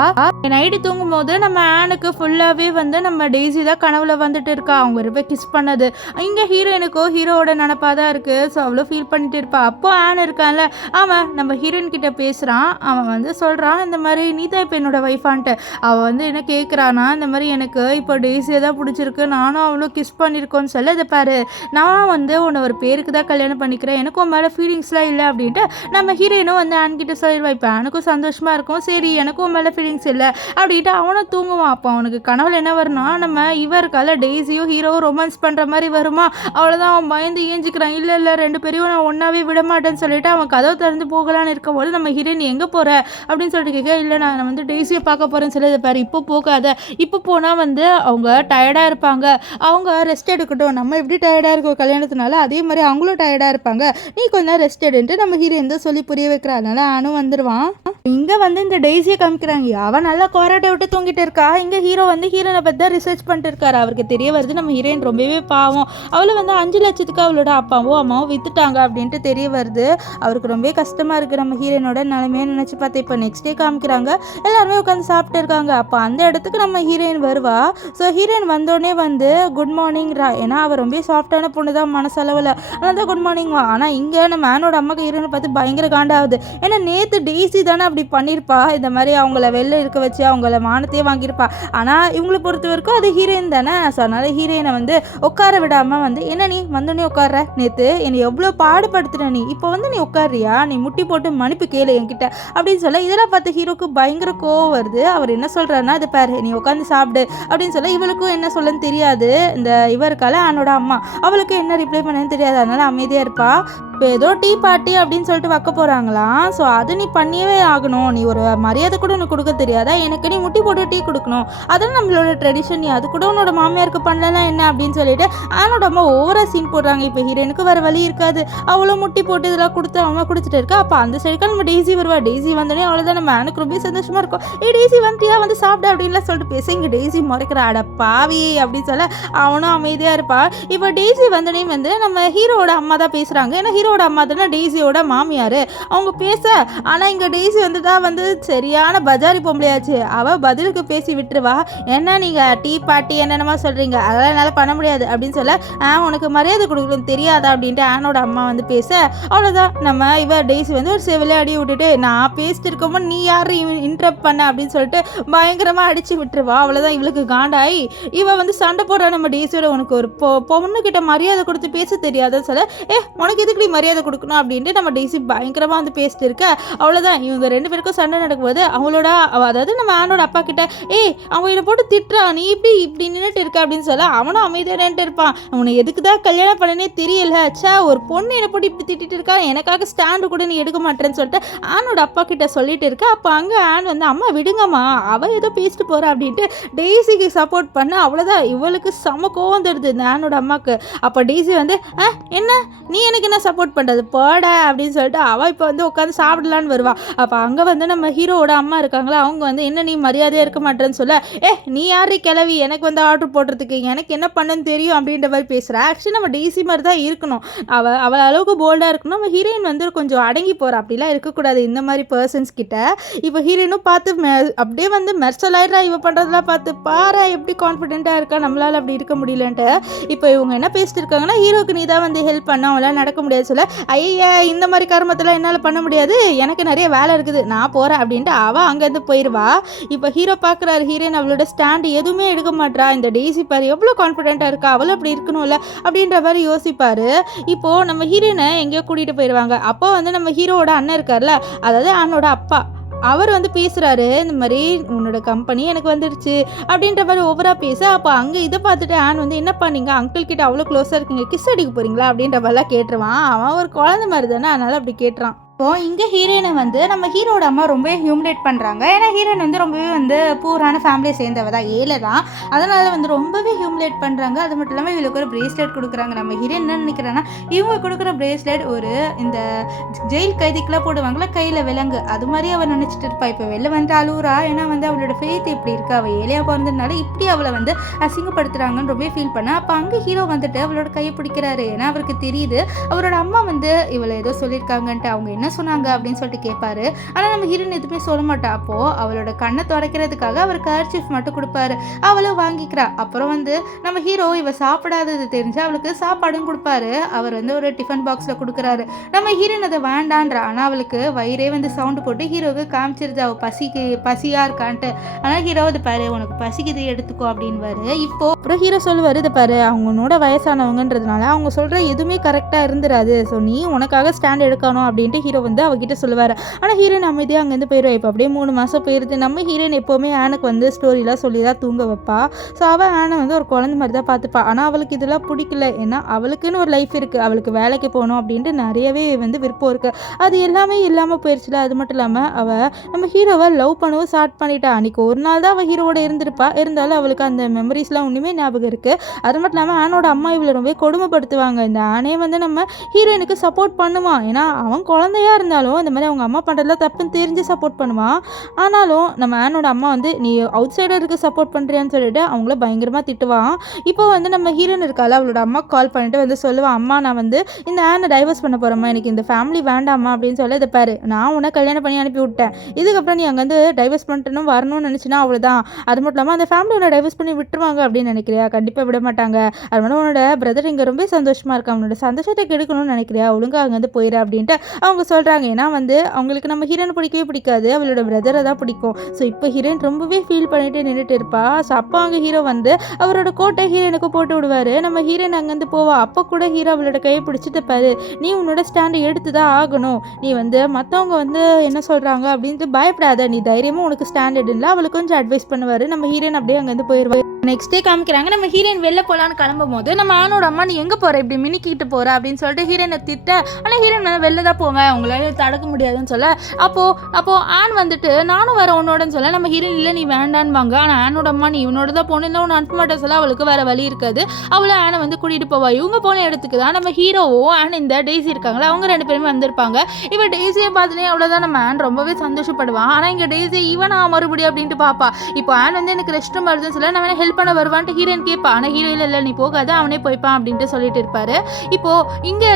நைட்டு தூங்கும் போது நம்ம ஆனுக்கு ஃபுல்லாகவே வந்து நம்ம டெய்ஸி தான் கனவுல வந்துட்டு இருக்கா. அவங்க ரொம்ப கிஸ் பண்ணது. இங்கே ஹீரோயினுக்கோ ஹீரோவோட நினப்பாக தான் இருக்குது. ஸோ அவ்வளோ ஃபீல் பண்ணிட்டு இருப்பா. அப்போ ஆன் இருக்கான்ல, அவன் நம்ம ஹீரோயின் கிட்ட பேசுகிறான். அவன் வந்து சொல்கிறான், இந்த மாதிரி நீ தான் இப்போ என்னோட ஒய்ஃபான்ட்டு. அவள் வந்து என்ன கேட்குறானா, இந்த மாதிரி எனக்கு இப்போ டெய்ஸியை தான் பிடிச்சிருக்கு, நானும் அவ்வளோ கிஸ் பண்ணியிருக்கோன்னு சொல்ல, இதை பாரு நான் வந்து உன்னை ஒரு பேருக்கு தான் கல்யாணம் பண்ணிக்கிறேன், எனக்கும் மேலே ஃபீலிங்ஸ்லாம் இல்லை அப்படின்ட்டு நம்ம ஹீரோயினும் வந்து ஆன்கிட்ட சொல்லிடுவா. இப்போ எனக்கும் சந்தோஷமாக இருக்கும், சரி எனக்கும் மேலே ஃபீலிங்ஸ் இல்லை அப்படின்ட்டு அவனும் தூங்குவான். அப்போ அவனுக்கு கனவுல என்ன வரும்னா, நம்ம இவருக்கால டெய்ஸியும் ஹீரோவும் ரொமான்ஸ் பண்ணுற மாதிரி வருமா. அவ்வளோதான் அவன் பயந்து ஏஞ்சிக்கிறான். இல்லை ரெண்டு பேரையும் நான் ஒன்றாவே விட மாட்டேன்னு சொல்லிட்டு அவன் கதவு திறந்து போகலான்னு இருக்கும்போது நம்ம ஹீரோயின் எங்கே போகிற அப்படின்னு சொல்லிட்டு கேட்க, இல்லை நான் வந்து டெய்ஸியை பார்க்க போகிறேன்னு சொல்லி பாரு இப்போ போகாத, இப்போ போனால் வந்து அவங்க டயர்டாக இருப்பாங்க, அவங்க ரெஸ்ட் எடுக்கட்டும், நம்ம எப்படி டயர்டாக இருக்கோம் கல்யாணத்தினால அதே மாதிரி அவங்களும் டயர்டாக இருப்பாங்க, நீ கொஞ்சம் ரெஸ்ட் எடுன்ட்டு நம்ம ஹீரோயின் தான் சொல்லி புரிய வைக்கிறா. அதனால ஆனும் வந்துடுவான். இங்கே வந்து இந்த டெய்ஸியை காமிக்கிறாங்க. அவன் நல்லா கோராட்டை விட்டு தூங்கிட்டு இருக்கா. இங்கே ஹீரோ வந்து ஹீரோனை பற்றி தான் ரிசர்ச் பண்ணிட்டு இருக்காரு. அவருக்கு தெரிய வருது நம்ம ஹீரோயின் ரொம்பவே பாவம், அவளை வந்து 5 லட்சத்துக்கு அவளோட அப்பாவும் அம்மாவும் வித்துட்டாங்க அப்படின்ட்டு தெரிய வருது. அவருக்கு ரொம்ப கஷ்டமாக இருக்குது நம்ம ஹீரோயினோட நிலைமையை நினச்சி பார்த்து. இப்போ நெக்ஸ்ட் டே காமிக்கிறாங்க, எல்லாருமே உட்காந்து சாப்பிட்டு இருக்காங்க. அப்போ அந்த இடத்துக்கு நம்ம ஹீரோயின் வருவா. ஸோ ஹீரோயின் வந்தோடனே வந்து குட் மார்னிங்ரா. ஏன்னா அவள் ரொம்ப சாஃப்டான பொண்ணு தான் மனசளவில், அதனால தான் குட் மார்னிங் வா. ஆனால் இங்கே நம்ம மேனோட அம்மாக்கு ஹீரோயினை பார்த்து பயங்கர காண்டாகுது. ஏன்னா நேற்று டெய்ஸி தானே அப்படி பண்ணியிருப்பா, இந்த மாதிரி அவங்கள வெளில இருக்க வச்சு அவங்கள மானத்தையே வாங்கியிருப்பா. ஆனால் இவங்களை பொறுத்த வரைக்கும் அது ஹீரோயின் தானே. ஸோ அதனால் ஹீரோயினை வந்து உட்கார விடாமல் வந்து, என்ன நீ வந்தோடனே உட்கார்ற, நேற்று என்னை எவ்வளோ பாடுபடுத்துற நீ, இப்போ வந்து நீ உட்காரியா, நீ முட்டி போட்டு மன்னிப்பு கேளு என்கிட்ட அப்படின்னு சொல்ல, இதெல்லாம் பார்த்து ஹீரோக்கு பயங்கர கோவம் வருது. அவர் என்ன சொல்கிறாருன்னா, இது பாரு நீ உட்காந்து சாப்பிடு அப்படின்னு சொல்ல, இவளுக்கும் என்ன சொல்லன்னு தெரியாது. இந்த இவருக்கால அவனோட அம்மா அவளுக்கு என்ன ரிப்ளை பண்ணன்னு தெரியாது. அதனால அமைதியாக இருப்பா. இப்போ ஏதோ டீ பார்ட்டி அப்படின்னு சொல்லிட்டு வைக்க போகிறாங்களாம். ஸோ அது நீ பண்ணியே ஆகணும், நீ ஒரு மரியாதை கூட உனக்கு கொடுக்க தெரியாதா, எனக்கு நீ முட்டி போட்டு டீ கொடுக்கணும், அதான் நம்மளோட ட்ரெடிஷன், நீ அது கூட உன்னோட மாமியாருக்கு பண்ணலாம் என்ன அப்படின்னு சொல்லிட்டு அவனோட அம்மா ஓவரா சீன் போடுறாங்க. இப்போ ஹீரோனுக்கு வேறு வழி இருக்காது, அவ்வளோ முட்டி போட்டு இதெல்லாம் கொடுத்து அவன் குடிச்சிட்டு இருக்கா. அப்போ அந்த சைடுக்கா நம்ம டெய்ஸி வருவா. டெய்ஸி வந்தோடனே அவ்வளோதான், நம்ம எனக்கு ரொம்ப சந்தோஷமாக இருக்கும். டெய்ஸி வந்துட்டியா, வந்து சாப்பிடு அப்படின்லாம் சொல்லிட்டு பேச, இங்கே டெய்ஸி முறைக்கிற அட பாவி அப்படின்னு சொல்ல அவனும் அமைதியாக இருப்பா. இப்போ டெய்ஸி வந்தோடனே வந்து நம்ம ஹீரோட அம்மா தான் பேசுகிறாங்க. ஏன்னா ஹீரோ ஹீரோட அம்மா தானே டெய்ஸியோட மாமியார், அவங்க பேச. ஆனால் இங்கே டெய்ஸி வந்து சரியான பஜாரி பொம்பளையாச்சு. அவள் பதிலுக்கு பேசி விட்டுருவா. என்ன நீங்கள் டீ பாட்டி என்னென்னமா சொல்கிறீங்க, அதெல்லாம் என்னால் பண்ண முடியாது அப்படின்னு சொல்ல, உனக்கு மரியாதை கொடுக்கணும் தெரியாதா அப்படின்ட்டு ஆனோட அம்மா வந்து பேச. அவ்வளோதான், நம்ம டெய்ஸி வந்து ஒரு செவிலே அடி விட்டுட்டு, நான் பேசிட்டு இருக்கோமோ நீ யாரும் இன்டரப்ட் பண்ண அப்படின்னு சொல்லிட்டு பயங்கரமாக அடித்து விட்டுருவா. அவ்வளோதான், இவளுக்கு காண்டாயி வந்து சண்டை போடுறா நம்ம டெய்ஸியோட. உனக்கு ஒரு பொண்ணுக்கிட்ட மரியாதை கொடுத்து பேச தெரியாதுன்னு சொல்ல, உனக்கு எதுக்கு நீ மரியாதை கொடுக்கணும் அப்படின்ட்டு நம்ம டெய்ஸி பயங்கரமாக வந்து பேசிட்டு இருக்க. அவ்வளோதான், இவங்க 2 பேருக்கும் சண்டை நடக்கும்போது அவங்களோட அதாவது நம்ம ஆனோட அப்பா கிட்ட, அவன் என்னை போட்டு திட்டுறா, நீ இப்படி நின்றுட்டு இருக்க அப்படின்னு சொல்ல, அவனும் அமைதியாக நின்றுட்டு இருப்பான். அவனை எதுக்கு தான் கல்யாணம் பண்ணனே தெரியல, ஒரு பொண்ணு என்னை போட்டு இப்படி திட்டிட்டு இருக்கா, எனக்காக ஸ்டாண்டு கூட நீ எடுக்க மாட்டேன்னு சொல்லிட்டு ஆனோட அப்பா கிட்ட சொல்லிட்டு இருக்க. அப்போ அங்கே ஆன் வந்து, அம்மா விடுங்கம்மா, அவள் ஏதோ பேசிட்டு போகிறா அப்படின்ட்டு டெய்ஸிக்கு சப்போர்ட் பண்ண. அவ்வளோதான், இவளுக்கு செம கோவம் தருது இந்த ஆனோட அம்மாவுக்கு. அப்போ டெய்ஸி வந்து, என்ன நீ எனக்கு என்ன சப்போர்ட் பண்ணுறது போட அப்படின்னு சொல்லிட்டு அவள் இப்போ வந்து உட்காந்து சாப்பிடலான்னு வருவா. அப்போ அங்கே வந்து நம்ம ஹீரோவோட அம்மா இருக்காங்களா, அவங்க வந்து, என்ன நீ மரியாதையாக இருக்க மாட்டேன்னு சொல்ல, நீ யாரு கிளவி எனக்கு வந்து ஆர்டர் போடுறதுக்கு, எனக்கு என்ன பண்ணுன்னு தெரியும் அப்படின்ற மாதிரி பேசுகிறா. ஆக்சுவலி நம்ம டெய்ஸி மாதிரி தான் இருக்கணும், அவள் அளவுக்கு போல்டாக இருக்கணும். நம்ம ஹீரோயின் வந்து கொஞ்சம் அடங்கி போகிறா, அப்படிலாம் இருக்கக்கூடாது இந்த மாதிரி பர்சன்ஸ் கிட்ட. இப்போ ஹீரோயினும் பார்த்து அப்படியே வந்து மெர்சல் ஆயிடுறா, இவ பண்ணுறதெல்லாம் பார்த்து பாரு எப்படி கான்ஃபிடென்ட்டாக இருக்கா, நம்மளால் அப்படி இருக்க முடியலன்ட்டு. இப்போ இவங்க என்ன பேசிட்டு இருக்காங்கன்னா, ஹீரோக்கு நீ தான் வந்து ஹெல்ப் பண்ண, அவங்களால நடக்க முடியாது சொல்ல, ஐயா இந்த மாதிரி கர்மத்தெல்லாம் என்னால் பண்ண முடியாது, எனக்கு நிறைய வேலை இருக்குது, நான் போகிறேன் அப்படின்ட்டு அவள் அங்கேருந்து போயிடுவா. இப்போ ஹீரோ பார்க்குறாரு, ஹீரோயின் அவளோட ஸ்டாண்டு எதுவுமே எடுக்க மாட்டா. இந்த டெய்ஸி பாரு எவ்வளோ கான்ஃபிடென்ட்டாக இருக்கா, அவளும் அப்படி இருக்கணும்ல அப்படின்ற மாதிரி யோசிப்பார். இப்போது நம்ம ஹீரோயினை எங்கேயோ கூட்டிகிட்டு போயிடுவாங்க. அப்போ வந்து நம்ம ஹீரோவோட அண்ணன் இருக்கார்ல, அதாவது அண்ணனோட அப்பா, அவர் வந்து பேசுகிறாரு, இந்த மாதிரி உன்னோட கம்பெனி எனக்கு வந்துடுச்சு அப்படின்ற மாதிரி ஓவராக பேச. அப்போ அங்கே இதை பார்த்துட்டு ஆன் வந்து, என்னப்பா நீங்கள் அங்கிள் கிட்ட அவ்வளோ க்ளோஸாக இருக்கீங்க, கிஸ் அடிக்க போகிறீங்களா அப்படின்ற மாதிரிலாம் கேட்டுருவான். அவன் ஒரு குழந்தை மாதிரி தானே, அதனால் அப்படி கேட்டுறான். இப்போது இங்கே ஹீரோயினை வந்து நம்ம ஹீரோட அம்மா ரொம்பவே ஹியூமிலேட் பண்ணுறாங்க. ஏன்னா ஹீரோயின் வந்து ரொம்பவே வந்து பூரான ஃபேமிலியை சேர்ந்தவ தான், ஏழை தான், அதனால் வந்து ரொம்பவே ஹியூமிலேட் பண்ணுறாங்க. அது மட்டும் இல்லாமல் இவளுக்கு ஒரு பிரேஸ்லெட் கொடுக்குறாங்க. நம்ம ஹீரோயின் என்ன நினைக்கிறேன்னா, இவங்க கொடுக்குற பிரேஸ்லெட் ஒரு இந்த ஜெயில் கைதிக்கெலாம் போடுவாங்களா கையில் விலங்கு, அது மாதிரி அவள் நினச்சிட்டு இருப்பா. இப்போ வெளில வந்து அழுவுறா, ஏன்னா வந்து அவளோட ஃபேத் இப்படி இருக்கா, அவள் ஏழையாக பிறந்ததுனால இப்படி அவளை வந்து அசிங்கப்படுத்துகிறாங்கன்னு ரொம்பவே ஃபீல் பண்ணா. அப்போ அங்கே ஹீரோ வந்துட்டு அவளோட கையை பிடிக்கிறாரு. ஏன்னா அவருக்கு தெரியுது அவரோட அம்மா வந்து இவளை ஏதோ சொல்லியிருக்காங்கன்ட்டு. அவங்க என்ன சொன்னாங்க அப்படின்னு சொல்லிட்டு கேட்பாரு. ஆனால் நம்ம ஹீரோயின் எதுவுமே சொல்ல மாட்டா. அப்போது அவளோட கண்ணை துடைக்கிறதுக்காக அவர் கர்ச்சீஃப் மட்டும் கொடுப்பாரு. அவளும் வாங்கிக்கிறா. அப்புறம் வந்து நம்ம ஹீரோ இவ சாப்பிடாதது தெரிஞ்சு அவளுக்கு சாப்பாடும் கொடுப்பாரு. அவர் வந்து ஒரு டிஃபன் பாக்ஸில் கொடுக்குறாரு. நம்ம ஹீரோயின் அதை வேண்டான்றா. ஆனால் அவளுக்கு வயிறே வந்து சவுண்டு போட்டு ஹீரோவுக்கு காமிச்சிருது அவள் பசியாக இருக்கான்ட்டு. ஆனால் ஹீரோ இது பாரு உனக்கு பசிக்குது எடுத்துக்கோ அப்படின்வாரு. இப்போ அப்புறம் ஹீரோ சொல்லுவார், இது பாரு அவங்களோட வயசானவங்கன்றதுனால அவங்க சொல்கிற எதுவுமே கரெக்டாக இருந்துராது, ஸோ நீ உனக்காக ஸ்டாண்ட் எடுக்கணும் அப்படின்ட்டு ஹீரோ வந்து அவகிட்ட சொல்லுவார். ஆனால் ஹீரோயின் அமைதியாக அங்கேருந்து போயிடுவா. இப்போ அப்படியே 3 மாதம் போயிடுது. நம்ம ஹீரோயின் எப்போவுமே ஆனுக்கு வந்து ஸ்டோரிலாம் சொல்லி தான் தூங்க வைப்பா. ஸோ அவள் ஆனை வந்து ஒரு குழந்தை மாதிரி தான் பார்த்துப்பா. ஆனால் அவளுக்கு இதெல்லாம் பிடிக்கல. ஏன்னா அவளுக்குன்னு ஒரு லைஃப் இருக்குது, அவளுக்கு வேலைக்கு போகணும் அப்படின்ட்டு நிறையவே வந்து விருப்பம் இருக்குது. அது எல்லாமே இல்லாமல் போயிடுச்சுல. அது மட்டும் இல்லாமல் அவள் நம்ம ஹீரோவை லவ் பண்ணவும் ஸ்டார்ட் பண்ணிட்டா. அன்றைக்கி ஒரு நாள் தான் அவள் ஹீரோவோட இருந்திருப்பா. இருந்தாலும் அவளுக்கு அந்த மெமரிஸ்லாம் ஒன்றுமே ஞாபகம் இருக்குது. அது மட்டும் இல்லாமல் ஆனோட அம்மா இவளை ரொம்ப கொடுமைப்படுத்துவாங்க. இந்த ஆனே வந்து நம்ம ஹீரோயினுக்கு சப்போர்ட் பண்ணுவான். ஏன்னா அவன் குழந்தையாக இருந்தாலும் இந்த மாதிரி அவங்க அம்மா பண்ணுறதுலாம் தப்புன்னு தெரிஞ்சு சப்போர்ட் பண்ணுவான். ஆனாலும் நம்ம ஆனோட அம்மா வந்து நீ அவுட் சைடருக்கு சப்போர்ட் பண்ணுறியான்னு சொல்லிட்டு அவங்கள பயங்கரமாக திட்டுவான். இப்போ வந்து நம்ம ஹீரோயின் இருக்கால, அவளோட அம்மா கால் பண்ணிட்டு வந்து சொல்லுவான், அம்மா நான் வந்து இந்த ஆனை டைவர்ஸ் பண்ண போகிறேம்மா, எனக்கு இந்த ஃபேமிலி வேண்டாம்மா அப்படின்னு சொல்ல, இதை பாரு நான் உன்னை கல்யாணம் பண்ணி அனுப்பி விட்டேன், இதுக்கப்புறம் நீ அங்கே வந்து டைவர்ஸ் பண்ணிட்டு வரணும்னு நினச்சினா அவ்வளோதான். அது மட்டும் இல்லாமல் அந்த ஃபேமிலி உன்னை டைவர்ஸ் பண்ணி விட்டுருவாங்க அப்படின்னு நினைக்கிறியா? கண்டிப்பாக விட மாட்டாங்க. அது மட்டும் உன்னோட பிரதர் இங்கே ரொம்ப சந்தோஷமாக இருக்கா, அவனோட சந்தோஷத்தை கெடுக்கணும்னு நினைக்கிறியா? ஒழுங்காக அங்கே வந்து போயிடு அப்படின்ட்டு அவங்க சொல்கிறாங்க. ஏன்னா வந்து அவங்களுக்கு நம்ம ஹீரோயின் பிடிக்கவே பிடிக்காது, அவளோட பிரதரை தான் பிடிக்கும். ஸோ இப்போ ஹீரோயின் ரொம்பவே ஃபீல் பண்ணிட்டு நின்றுட்டு இருப்பா. ஸோ அப்போ அங்கே ஹீரோ வந்து அவரோட கோட்டை ஹீரோயினுக்கு போட்டு விடுவார். நம்ம ஹீரோயின் அங்கேருந்து போவா. அப்போ கூட ஹீரோ அவளோட கையை பிடிச்சிட்டு பாரு, நீ உன்னோட ஸ்டாண்டை எடுத்து தான் ஆகணும், நீ வந்து மற்றவங்க வந்து என்ன சொல்கிறாங்க அப்படின்ட்டு பயப்படாத, நீ தைரியமாக உனக்கு ஸ்டாண்டர்ட் இல்லை அவளுக்கு கொஞ்சம் அட்வைஸ் பண்ணுவார். நம்ம ஹீரோயின் அப்படியே அங்கேருந்து போயிடுவார். நெக்ஸ்ட் டே காமிக்கிறாங்க, நம்ம ஹீரோயின் வெளில போகலான்னு கிளம்பும் போது நம்ம ஆனோட அம்மா நீ எங்கே போகிற, இப்படி மினிக்கிட்டு போகிற அப்படின்னு சொல்லிட்டு ஹீரோயினை திட்ட. ஆனால் ஹீரோயின் வந்து வெளில தான் போவேன், உங்களால தடுக்க முடியாதுன்னு சொல்ல. அப்போது ஆன் வந்துட்டு நானும் வர உன்னோடன்னு சொல்ல. நம்ம ஹீரோயின் இல்லை நீ வேண்டான்பாங்க. ஆனால் ஆனோட அம்மா நீ இவனோட தான் போகணும், இல்லை ஒன்று அனுப்ப மாட்டேன் சொல்ல. அவளுக்கு வேறு வழி இருக்காது, அவளை ஆனை வந்து கூட்டிகிட்டு போவா. இவங்க போன இடத்துக்கு தான் நம்ம ஹீரோவும் ஆன் இந்த டெய்ஸி இருக்காங்களா, அவங்க 2 பேருமே வந்திருப்பாங்க. இவன் டெய்ஸியை பார்த்துனே அவ்வளோதான் நம்ம ஆன் ரொம்பவே சந்தோஷப்படுவான். ஆனால் இங்கே டெய்ஸி இவன் நான் மறுபடியும் அப்படின்ட்டு பார்ப்பா. இப்போ ஆன் வந்து எனக்கு ரெஸ்ட் ரூம் வருதுன்னு சொல்ல, நான் ஹெல்ப் பண்ண வருவான்ட்டு ஹீரோயின் கேட்பா. ஆனால் ஹீரோ இல்லை நீ போகாத அவனே போய்ப்பான் அப்படின்ட்டு சொல்லிட்டு இருப்பாரு. இப்போ இவங்க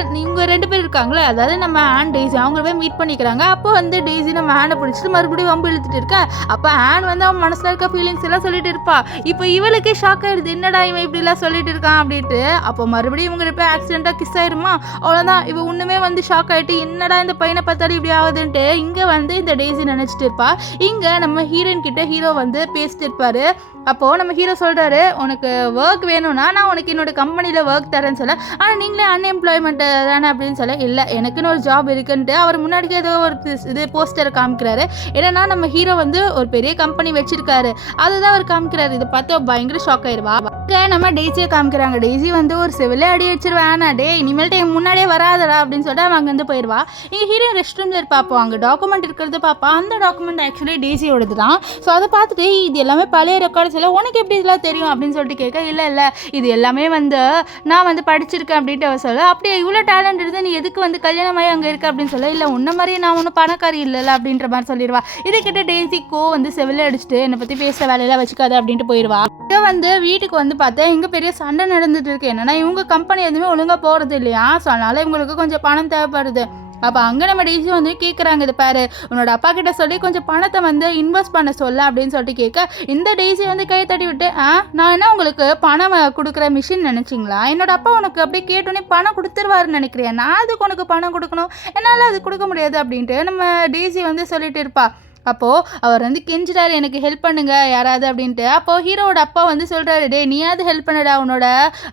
2 பேர் இருக்காங்களே, அதாவது நம்ம ஆன் டெய்ஸி அவங்கள போய் மீட் பண்ணிக்கிறாங்க. அப்போ வந்து டெய்ஸி நம்ம ஆனை பிடிச்சிட்டு மறுபடியும் வம்பு இழுத்துட்டு இருக்கா. அப்போ ஆன் வந்து அவன் மனசுல இருக்க ஃபீலிங்ஸ் எல்லாம் சொல்லிட்டு இருப்பா. இப்போ இவளுக்கே ஷாக் ஆயிடுது, என்னடா இவன் இப்படி எல்லாம் சொல்லிட்டு இருக்கான் அப்படின்ட்டு. அப்போ மறுபடியும் இவங்க போய் ஆக்சிடென்ட்டா கிஸ் ஆயிருமா, அவ்வளோதான். இவ ஒண்ணுமே வந்து ஷாக் ஆயிட்டு என்னடா இந்த பையனை பார்த்தாலும் இப்படி ஆகுதுன்ட்டு இங்க வந்து இந்த டெய்ஸி நினைச்சிட்டு இருப்பா. இங்க நம்ம ஹீரோயின் கிட்ட ஹீரோ வந்து பேசிட்டு இருப்பாரு. அப்போ நம்ம ஹீரோ சொல்றாரு, உனக்கு ஒர்க் வேணும்னா நான் உனக்கு என்னோட கம்பெனியில் ஒர்க் தரேன்னு சொல்ல, ஆனால் நீங்களே அன்எம்ப்ளாய்மெண்ட் தானே அப்படின்னு சொல்ல, இல்லை எனக்குன்னு ஒரு ஜாப் இருக்குன்ட்டு அவர் முன்னாடிக்கே ஏதோ ஒரு இது போஸ்டரை காமிக்கிறாரு. ஏன்னா நம்ம ஹீரோ வந்து ஒரு பெரிய கம்பெனி வச்சிருக்காரு, அதுதான் அவர் காமிக்கிறாரு. இதை பார்த்து பயங்கர ஷாக் ஆயிடுவா. நம்ம டெய்ஸியை காமிக்கிறாங்க. டெய்ஸி வந்து ஒரு சிவிலே அடி வச்சிருவேன், டே இனிமேல்ட்டு என் முன்னாடியே வராதடா அப்படின்னு சொல்லிட்டு அவங்க வந்து போயிடுவா. இங்கே ஹீரோ ரெஸ்ட் ரூம்ல இருப்பாப்போ அங்கே டாக்குமெண்ட் இருக்கிறத பார்ப்பா. அந்த டாக்குமெண்ட் ஆக்சுவலி டெய்ஸியோடது தான். ஸோ அதை பார்த்துட்டு இது எல்லாமே பழைய ரெக்கார்ட்ஸ் எல்லாம் உனக்கு எப்படி இதெல்லாம் தெரியும் அப்படின்னு சொல்லிட்டு கேட்க, இல்லை இது எல்லாமே வந்து நான் வந்து படிச்சிருக்கேன் அப்படின்ட்டு அவர் சொல்ல, அப்படியே இவ்வளோ டேலண்ட் இருந்து நீ எதுக்கு வந்து கல்யாணமாகி அங்கே இருக்க அப்படின்னு சொல்ல, இல்லை உன்ன மாதிரி நான் ஒன்றும் பணக்காரி இல்லைல்ல அப்படின்ற மாதிரி சொல்லிடுவா. இதை கிட்ட டெய்ஸிக்கோ வந்து செவில அடிச்சுட்டு என்னை பற்றி பேசுகிற வேலையெல்லாம் வச்சுக்காது அப்படின்ட்டு போயிடுவா. இதை வந்து வீட்டுக்கு வந்து பார்த்தா இங்கே பெரிய சண்டை நடந்துட்டு இருக்கு. என்னன்னா இவங்க கம்பெனி எதுவுமே ஒழுங்காக போகிறது இல்லையா, ஸோ அதனால இவங்களுக்கு கொஞ்சம் பணம் தேவைப்படுது. அப்போ அங்கே நம்ம டெய்ஸி வந்து கேட்குறாங்க, இது பாரு உன்னோட அப்பா கிட்ட சொல்லி கொஞ்சம் பணத்தை வந்து இன்வெஸ்ட் பண்ண சொல்ல அப்படின்னு சொல்லிட்டு கேட்க, இந்த டெய்ஸி வந்து கை தட்டி விட்டு, நான் என்ன உங்களுக்கு பணம் கொடுக்குற மிஷின் நினச்சிங்களா, என்னோட அப்பா உனக்கு அப்படியே கேட்டோன்னே பணம் கொடுத்துருவாருன்னு நினைக்கிறேன், நான் அதுக்கு உனக்கு பணம் கொடுக்கணும், என்னால் அது கொடுக்க முடியாது அப்படின்ட்டு நம்ம டெய்ஸி வந்து சொல்லிட்டு இருப்பா. அப்போது அவர் வந்து கெஞ்சிட்டாரு, எனக்கு ஹெல்ப் பண்ணுங்க யாராவது அப்படின்ட்டு. அப்போது ஹீரோவோட அப்பா வந்து சொல்கிறாரு, டே நீயாவது ஹெல்ப் பண்ணடா உன்னோட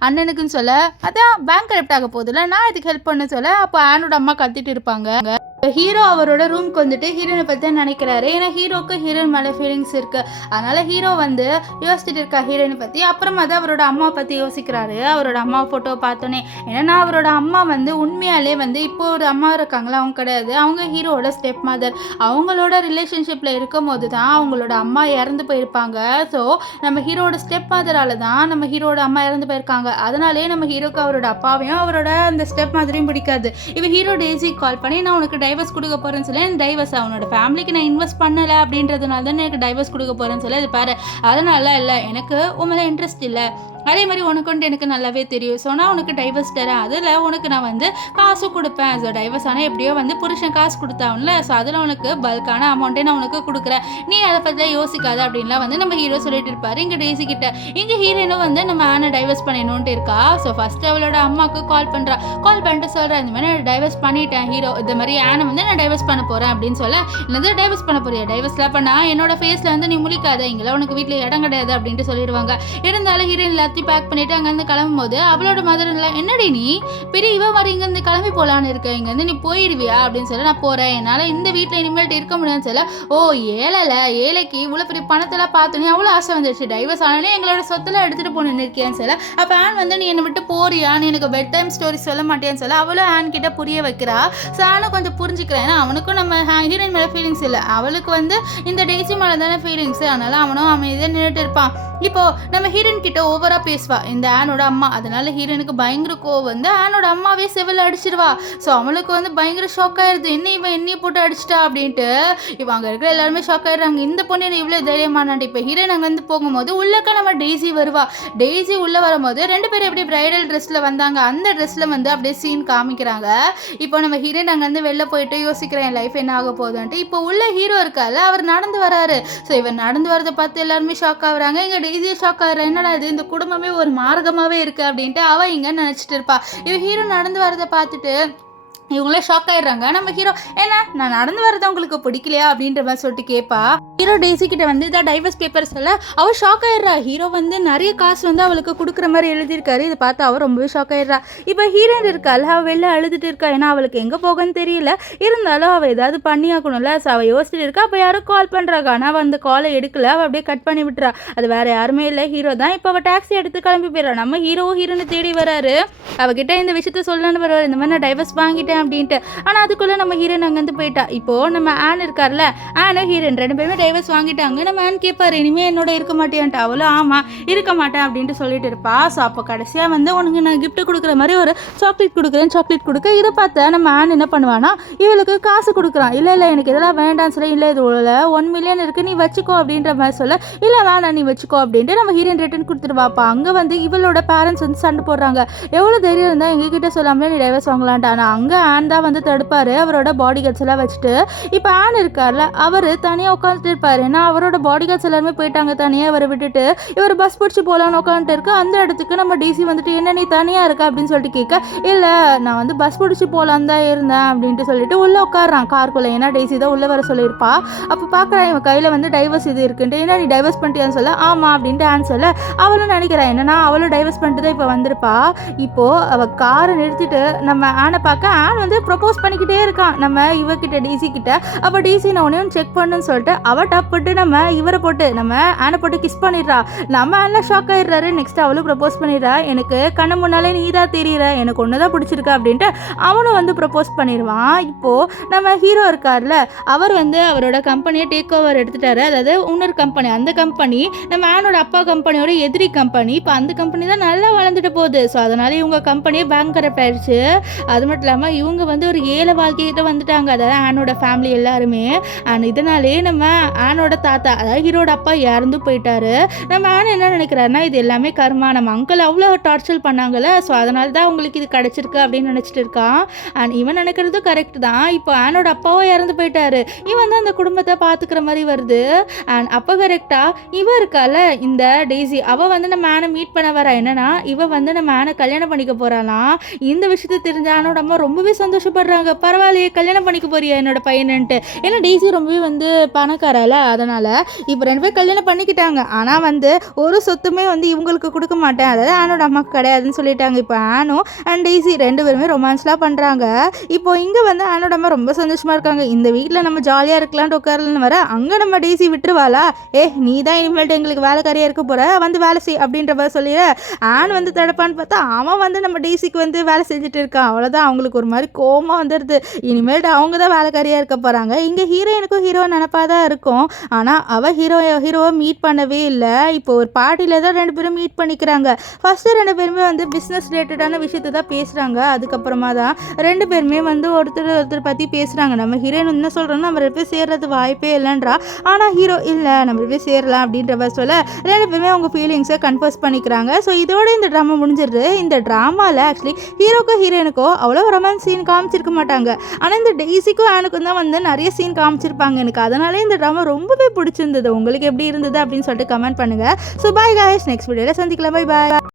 அண்ணனுக்குன்னு சொல்ல, அதான் பேங்க் கரெக்ட் ஆக போகுதுல்ல, நான் இதுக்கு ஹெல்ப் பண்ண சொல்ல. அப்போ ஆனோட அம்மா கத்திட்டு இருப்பாங்க. ஹீரோ அவரோட ரூம்க்கு வந்துட்டு ஹீரோனை பற்றி நினைக்கிறாரு. ஏன்னா ஹீரோக்கு ஹீரோயின் மேலே ஃபீலிங்ஸ் இருக்குது, அதனால் ஹீரோ வந்து யோசிச்சுட்டு இருக்கா ஹீரோயினை பற்றி. அப்புறமா தான் அவரோட அம்மாவை பற்றி யோசிக்கிறாரு. அவரோட அம்மா ஃபோட்டோ பார்த்தோன்னே, ஏன்னா அவரோட அம்மா வந்து உண்மையாலே வந்து இப்போ ஒரு அம்மா இருக்காங்களா, அவங்க கிடையாது, அவங்க ஹீரோவோட ஸ்டெப் மதர். அவங்களோட ரிலேஷன்ஷிப்பில் இருக்கும் போது தான் அவங்களோட அம்மா இறந்து போயிருப்பாங்க. ஸோ நம்ம ஹீரோவோட ஸ்டெப் மதரால் தான் நம்ம ஹீரோட அம்மா இறந்து போயிருக்காங்க. அதனாலே நம்ம ஹீரோக்கு அவரோட அப்பாவையும் அவரோட அந்த ஸ்டெப் மதரையும் பிடிக்காது. இப்போ ஹீரோ டெய்ஸிக்கு கால் பண்ணி, நான் உனக்கு டைவர்ஸ் கொடுக்க போகிறேன்னு சொல்லி, டைவர்ஸ் அவனோட ஃபேமிலிக்கு நான் இன்வெஸ்ட் பண்ணலை அப்படின்றதுனால தான் எனக்கு டைவர்ஸ் கொடுக்க போகிறேன்னு சொல்லி, அது பாரு அதனால இல்லை, எனக்கு உண்மையில இன்ட்ரெஸ்ட் இல்லை, அதே மாதிரி உனக்கு எனக்கு நல்லாவே தெரியும், ஸோ நான் உனக்கு டைவர்ஸ் தரேன், அதில் உனக்கு நான் வந்து காசு கொடுப்பேன். ஸோ டைவர்ஸ் ஆனால் எப்படியோ வந்து புருஷன் காசு கொடுத்தாவும்ல, ஸோ அதில் உனக்கு பல்கான அமௌண்ட்டே நான் உனக்கு கொடுக்குறேன், நீ அதை பற்றிலாம் யோசிக்காத அப்படின்லாம் வந்து நம்ம ஹீரோ சொல்லிட்டு இருப்பாரு. இங்கே டெய்ஸி கிட்ட இங்கே ஹீரோயினும் வந்து நம்ம ஆனை டைவர்ஸ் பண்ணிடணுன்ட்டு இருக்கா. ஸோ ஃபஸ்ட்டு அவளோட அம்மாவுக்கு கால் பண்ணுறா. கால் பண்ணிட்டு சொல்கிறேன், இந்த மாதிரி நான் டைவர்ஸ் பண்ணிட்டேன் ஹீரோ, இந்த மாதிரி ஆனை வந்து நான் டைவர்ஸ் பண்ண போகிறேன் அப்படின்னு சொல்ல, இல்லை டைவர்ஸ் பண்ண போறியா, டைவர்ஸ்லாம் பண்ணால் என்னோட ஃபேஸில் வந்து நீ முழிக்காத, இங்கெல்லாம் உனக்கு வீட்டில் இடம் கிடையாது அப்படின்ட்டு சொல்லிடுவாங்க. இருந்தாலும் ஹீரோயின் பேக் பண்ணிட்டு அங்கேருந்து கிளம்பும் போது அவளோட மதர் என்னடி நீ பெரிய இவ மாதிரி இங்கேருந்து கிளம்பி போகலான்னு இருக்க, இங்கேருந்து நீ போயிடுவியா அப்படின்னு சொல்ல, நான் போகிறேன், என்னால் இந்த வீட்டில் இனிமேல்ட்டு இருக்க முடியும்னு சொல்ல, ஓ ஏழைக்கு இவ்வளோ பெரிய பணத்தெல்லாம் பார்த்தோன்னே அவ்வளோ ஆசை வந்துடுச்சு, டைவர்ஸ் ஆனே எங்களோட சொத்தெல்லாம் எடுத்துகிட்டு போகணுன்னு இருக்கேன்னு சொல்ல, அப்போ ஆன் வந்து நீ என்னை விட்டு போறியான்னு எனக்கு பெட் டைம் ஸ்டோரி சொல்ல மாட்டேன்னு சொல்ல, அவளும் ஆன் கிட்ட புரிய வைக்கிறா. ஸோ ஆனும் கொஞ்சம் புரிஞ்சுக்கிறேன், ஏன்னா அவனுக்கும் நம்ம ஹீரோயின் மேலே ஃபீலிங்ஸ் இல்லை, அவளுக்கு வந்து இந்த டெய்ஸி மேலே தானே ஃபீலிங்ஸ், அதனால அவனும் இதே நின்றுட்டு இருப்பான். இப்போ நம்ம ஹீரோயின் கிட்ட ஓவரா பேசுவா இந்த ஆனோட அம்மா, அதனால ஹீரோயினுக்கு பயங்கர கோவம் வந்து ஆனோட அம்மாவே செவில் அடிச்சிருவா. ஸோ அவளுக்கு வந்து பயங்கர ஷாக் ஆயிடுது, இவன் என்னையை போட்டு அடிச்சிட்டா அப்படின்ட்டு. இப்போ அங்கே இருக்கிற எல்லாருமே ஷாக் ஆயிடுறாங்க, இந்த பொண்ணு என்ன இவ்வளோ தைரியமானான்ட்டு. இப்போ ஹீரோயின் அங்கே வந்து போகும்போது உள்ளக்க நம்ம டெய்ஸி வருவா. டெய்ஸி உள்ளே வரும்போது 2 பேரும் எப்படி பிரைடல் ட்ரெஸ்ஸில் வந்தாங்க, அந்த ட்ரெஸ்ஸில் வந்து அப்படியே சீன் காமிக்கிறாங்க. இப்போ நம்ம ஹீரோயின் அங்கே வந்து வெளில போயிட்டு யோசிக்கிறேன் என் லைஃப் என்ன ஆக போகுதுன்ட்டு. இப்போ உள்ள ஹீரோ இருக்கால, அவர் நடந்து வராரு. ஸோ இவர் நடந்து வரதை பார்த்து எல்லாருமே ஷாக் ஆகுறாங்க. இங்கே டெய்ஸியே ஷாக் ஆகுறா, என்னடா இது இந்த குடும்பமே ஒரு மார்க்கமாகவே இருக்குது அப்படின்ட்டு அவள் இங்கே நினச்சிட்டு இருப்பா. இவ ஹீரோ நடந்து வரதை பார்த்துட்டு இவங்களே ஷாக் ஆயிடுறாங்க. நம்ம ஹீரோ என்ன நான் நடந்து வரது உங்களுக்கு பிடிக்கலையா அப்படின்ற மாதிரி சொல்லிட்டு கேட்பா. ஹீரோ டெய்ஸி கிட்ட வந்து இதான் டைவர்ஸ் பேப்பர்ஸ் எல்லாம் அவள் ஷாக் ஆயிடுறா. ஹீரோ வந்து நிறைய காசு வந்து அவளுக்கு கொடுக்குற மாதிரி எழுதியிருக்காரு. இதை பார்த்து அவள் ரொம்பவே ஷாக் ஆயிடுறா. இப்போ ஹீரோயின் இருக்காள், அவள் வெளில அழுதுட்டு இருக்கா, ஏன்னா அவளுக்கு எங்கே போகன்னு தெரியல. இருந்தாலும் அவள் ஏதாவது பண்ணி ஆக்கணும்ல. ஸோ அவள் யோசிச்சுட்டு இருக்கா. அப்போ யாரும் கால் பண்ணுறாங்க, ஆனால் அவள் அந்த காலை எடுக்கல, அவள் அப்படியே கட் பண்ணி விட்டுறா. அது வேற யாருமே இல்லை, ஹீரோ தான். இப்போ அவள் டாக்ஸி எடுத்து கிளம்பி போயிடறா. நம்ம ஹீரோனை தேடி வராரு. அவகிட்ட இந்த விஷயத்த சொல்லலான்னு வருவார், இந்த மாதிரி நான் டைவர்ஸ் வாங்கிட்டேன் அப்படின்ட்டு. ஆனால் அதுக்குள்ளே நம்ம ஹீரோயின் அங்கேருந்து போயிட்டா. இப்போது நம்ம ஆன் இருக்கார்ல, ஆனும் ஹீரோயின் 2 பேருமே டைவர்ஸ் வாங்கிட்டாங்க. நம்ம ஆன் கேட்பாரு, இனிமேல் என்னோட இருக்க மாட்டேன்ட்டு. அவளும் ஆமாம் இருக்க மாட்டேன் அப்படின்ட்டு சொல்லிட்டு இருப்பா. ஸோ அப்போ கடைசியாக வந்து உனக்கு நான் கிஃப்ட் கொடுக்குற மாதிரி ஒரு சாக்லேட் கொடுக்குறேன், சாக்லேட் கொடுக்க இதை பார்த்த நம்ம ஆன் என்ன பண்ணுவானா, இவளுக்கு காசு கொடுக்குறான். இல்லை எனக்கு இதெல்லாம் வேண்டாம்னு சொல்ல, இல்லை இது 1 மில்லியன் இருக்குது நீ வச்சுக்கோ அப்படின்ற மாதிரி சொல்ல, இல்லை வேணாம் நீ வச்சுக்கோ அப்படின்ட்டு நம்ம ஹீரோயின் ரிட்டர்ன் கொடுத்துருவாப்பா. அங்கே வந்து இவளோட பேரண்ட்ஸ் வந்து சண்டை போடுறாங்க. எவ்வளோ தைரியம் இருந்தால் எங்ககிட்ட சொல்லாமலே நீ டைவர்ஸ் வாங்கலான்ட்டு. ஆனால் அங்கே ஆன் தான் வந்து தடுப்பார் அவரோட பாடி கார்ட்ஸ் எல்லாம் வச்சுட்டு. இப்போ ஆன் இருக்கார்ல, அவர் தனியாக உட்காந்துட்டு இருப்பார். ஏன்னா அவரோட பாடி கார்ட்ஸ் எல்லாருமே போயிட்டாங்க தனியாக அவரை விட்டுட்டு. இவர் பஸ் பிடிச்சி போகலான்னு உட்காந்துட்டு இருக்கு. அந்த இடத்துக்கு நம்ம டிசி வந்துட்டு என்ன நீ தனியாக இருக்கா அப்படின்னு சொல்லிட்டு கேட்க, இல்லை நான் வந்து பஸ் பிடிச்சி போகலான்னு தான் இருந்தேன் அப்படின்ட்டு சொல்லிட்டு உள்ளே உட்காடுறான் காருக்குள்ளே. ஏன்னா டெய்ஸி தான் உள்ளே வர சொல்லியிருப்பா. அப்போ பார்க்குறான் இவன் கையில் வந்து டைவர்ஸ் இது இருக்குன்ட்டு. ஏன்னா நீ டைவர்ஸ் பண்ணிட்டியான்னு சொல்ல, ஆமாம் அப்படின்ட்டு ஆன் சொல்ல, அவளும் நினைக்கிறான் என்னன்னா அவளும் டைவர்ஸ் பண்ணிட்டு தான் இப்போ வந்திருப்பா. இப்போது அவள் காரை நிறுத்திட்டு நம்ம ஆனை பார்க்க ஆன் வந்து ப்ரொப்போஸ் பண்ணிக்கிட்டே இருக்கான் நம்ம இவகிட்ட டிசி கிட்ட. அப்போ டிசி நான் உன்னையும் செக் பண்ணுன்னு சொல்லிட்டு அவள் டப்பிட்டு நம்ம இவரை போட்டு நம்ம ஆனை போட்டு கிஸ் பண்ணிடுறா. நம்ம ஆனில் ஷாக் ஆகிடுறாரு. நெக்ஸ்ட் அவளும் ப்ரப்போஸ் பண்ணிடுறா. எனக்கு கண்ணு முன்னாலே நீ தான் தெரியுற, எனக்கு ஒன்று தான் பிடிச்சிருக்கா அப்படின்ட்டு அவனும் வந்து ப்ரப்போஸ் பண்ணிடுவான். இப்போது நம்ம ஹீரோ இருக்கார்ல, அவர் வந்து அவரோட கம்பெனியை டேக் ஓவர் எடுத்துட்டாரு. அதாவது இன்னொரு கம்பெனி, அந்த கம்பெனி நம்ம ஆனோட அப்பா கம்பெனியோட எதிரி கம்பெனி. இப்போ அந்த கம்பெனி தான் நல்லா வளர்ந்துட்டு போகுது. ஸோ அதனால இவங்க கம்பெனியே பேங்க் கரப்ட் ஆயிடுச்சு. அது மட்டும் இல்லாமல் இவங்க வந்து ஒரு ஏழை வாழ்க்கையிட்ட வந்துட்டாங்க, அதாவது ஆனோட ஃபேமிலி எல்லாருமே. அண்ட் இதனாலே நம்ம ஆனோட தாத்தா, அதாவது ஹீரோட அப்பா இறந்து போயிட்டாரு. நம்ம ஆன் என்ன நினைக்கிறாருன்னா இது எல்லாமே கர்மா, நம்ம அங்கிள் அவ்வளோ டார்ச்சர் பண்ணாங்கல்ல, ஸோ அதனால தான் உங்களுக்கு இது கிடச்சிருக்கு அப்படின்னு நினச்சிட்டு இருக்கான். அண்ட் இவன் நினைக்கிறது கரெக்ட் தான். இப்போ ஆனோட அப்பாவும் இறந்து போயிட்டாரு. இவன் தான் அந்த குடும்பத்தை பார்த்துக்கிற மாதிரி வருது. அண்ட் அப்போ கரெக்டாக இவ இருக்கால இந்த டெய்ஸி, அவள் வந்து நம்ம ஆனை மீட் பண்ண வரா. என்னன்னா இவ வந்து நம்ம ஆனை கல்யாணம் பண்ணிக்க போகிறாளாம். இந்த விஷயத்தை தெரிஞ்ச ஆனோட அம்மா ரொம்பவே சந்தோஷப்படுறாங்க. பரவாயில்லையே கல்யாணம் பண்ணிக்க போறியா என்னோட பையனுன்ட்டு. ஏன்னா டெய்ஸி ரொம்பவே வந்து பணக்காரல, அதனால் இப்போ 2 பேர் கல்யாணம் பண்ணிக்கிட்டாங்க. ஆனால் வந்து ஒரு சொத்துமே வந்து இவங்களுக்கு கொடுக்க மாட்டேன், அதாவது ஆனோட அம்மாவுக்கு கிடையாதுன்னு சொல்லிட்டாங்க. இப்போ ஆனும் அண்ட் டெய்ஸி 2 பேருமே ரொமான்ஸ்லாம் பண்ணுறாங்க. இப்போ இங்கே வந்து ஆனோட அம்மா ரொம்ப சந்தோஷமாக இருக்காங்க. இந்த வீட்டில் நம்ம ஜாலியாக இருக்கலான்ட்டு உட்காரலன்னு வர, அங்கே நம்ம டெய்ஸி விட்டுருவாளா, நீ தான் இனிமேல்ட்டு எங்களுக்கு வேலைக்காரியாக இருக்க போகிற, வந்து வேலை செய் அப்படின்ற மாதிரி சொல்லிட. ஆன் வந்து தடுப்பான்னு பார்த்தா அவன் வந்து நம்ம டெய்ஸிக்கு வந்து வேலை செஞ்சுட்டு இருக்கான். அவ்வளோதான், அவங்களுக்கு ஒரு மாதிரி கோவமாக வந்துடுது. இனிமேல்ட்டு அவங்க தான் வேலைக்காரியாக இருக்க போகிறாங்க. இங்கே ஹீரோயினுக்கும் ஹீரோ நினப்பாக தான் இருக்கும். ஆனால் அவள் ஹீரோவை மீட் பண்ணவே இல்லை. இப்போ ஒரு பார்ட்டியில் தான் 2 பேரும் மீட் பண்ணிக்கிறாங்க. ஃபஸ்ட்டு 2 பேருமே வந்து பிஸ்னஸ் ரிலேட்டடான விஷயத்தை தான் பேசுகிறாங்க. அதுக்கப்புறமா தான் 2 பேருமே வந்து ஒருத்தர் பற்றி பேசுகிறாங்க. நம்ம ஹீரோயின் என்ன சொல்கிறோன்னா நம்ம 2 பேர் சேர்றது வாய்ப்பே இல்லைன்றா. ஆனால் ஹீரோ இல்லை நம்ம 2 பேர் சேரலாம் அப்படின்ற மாதிரி சொல்ல 2 பேருமே அவங்க ஃபீலிங்ஸை கன்ஃபர்ஸ் பண்ணிக்கிறாங்க. ஸோ இதோட இந்த ட்ராமா முடிஞ்சிடுது. இந்த ட்ராமாவில் ஆக்சுவலி ஹீரோக்கோ ஹீரோயினுக்கோ அவ்வளோ ரொமான்ஸ் சீன் காமிச்சிருக்க மாட்டாங்க. ஆனால் இந்த டெய்ஸிக்கும் ஆனுக்கும் தான் வந்து நிறைய சீன் காமிச்சிருப்பாங்க. எனக்கு அதனாலே இந்த ட்ராமா ரொம்பவே பிடிச்சிருந்தது. உங்களுக்கு எப்படி இருந்தது அப்படின்னு சொல்லிட்டு கமெண்ட் பண்ணுங்கள். ஸோ பாய் காய்ஸ், நெக்ஸ்ட் வீடியோவில் சந்திக்கலாம். Bye bye.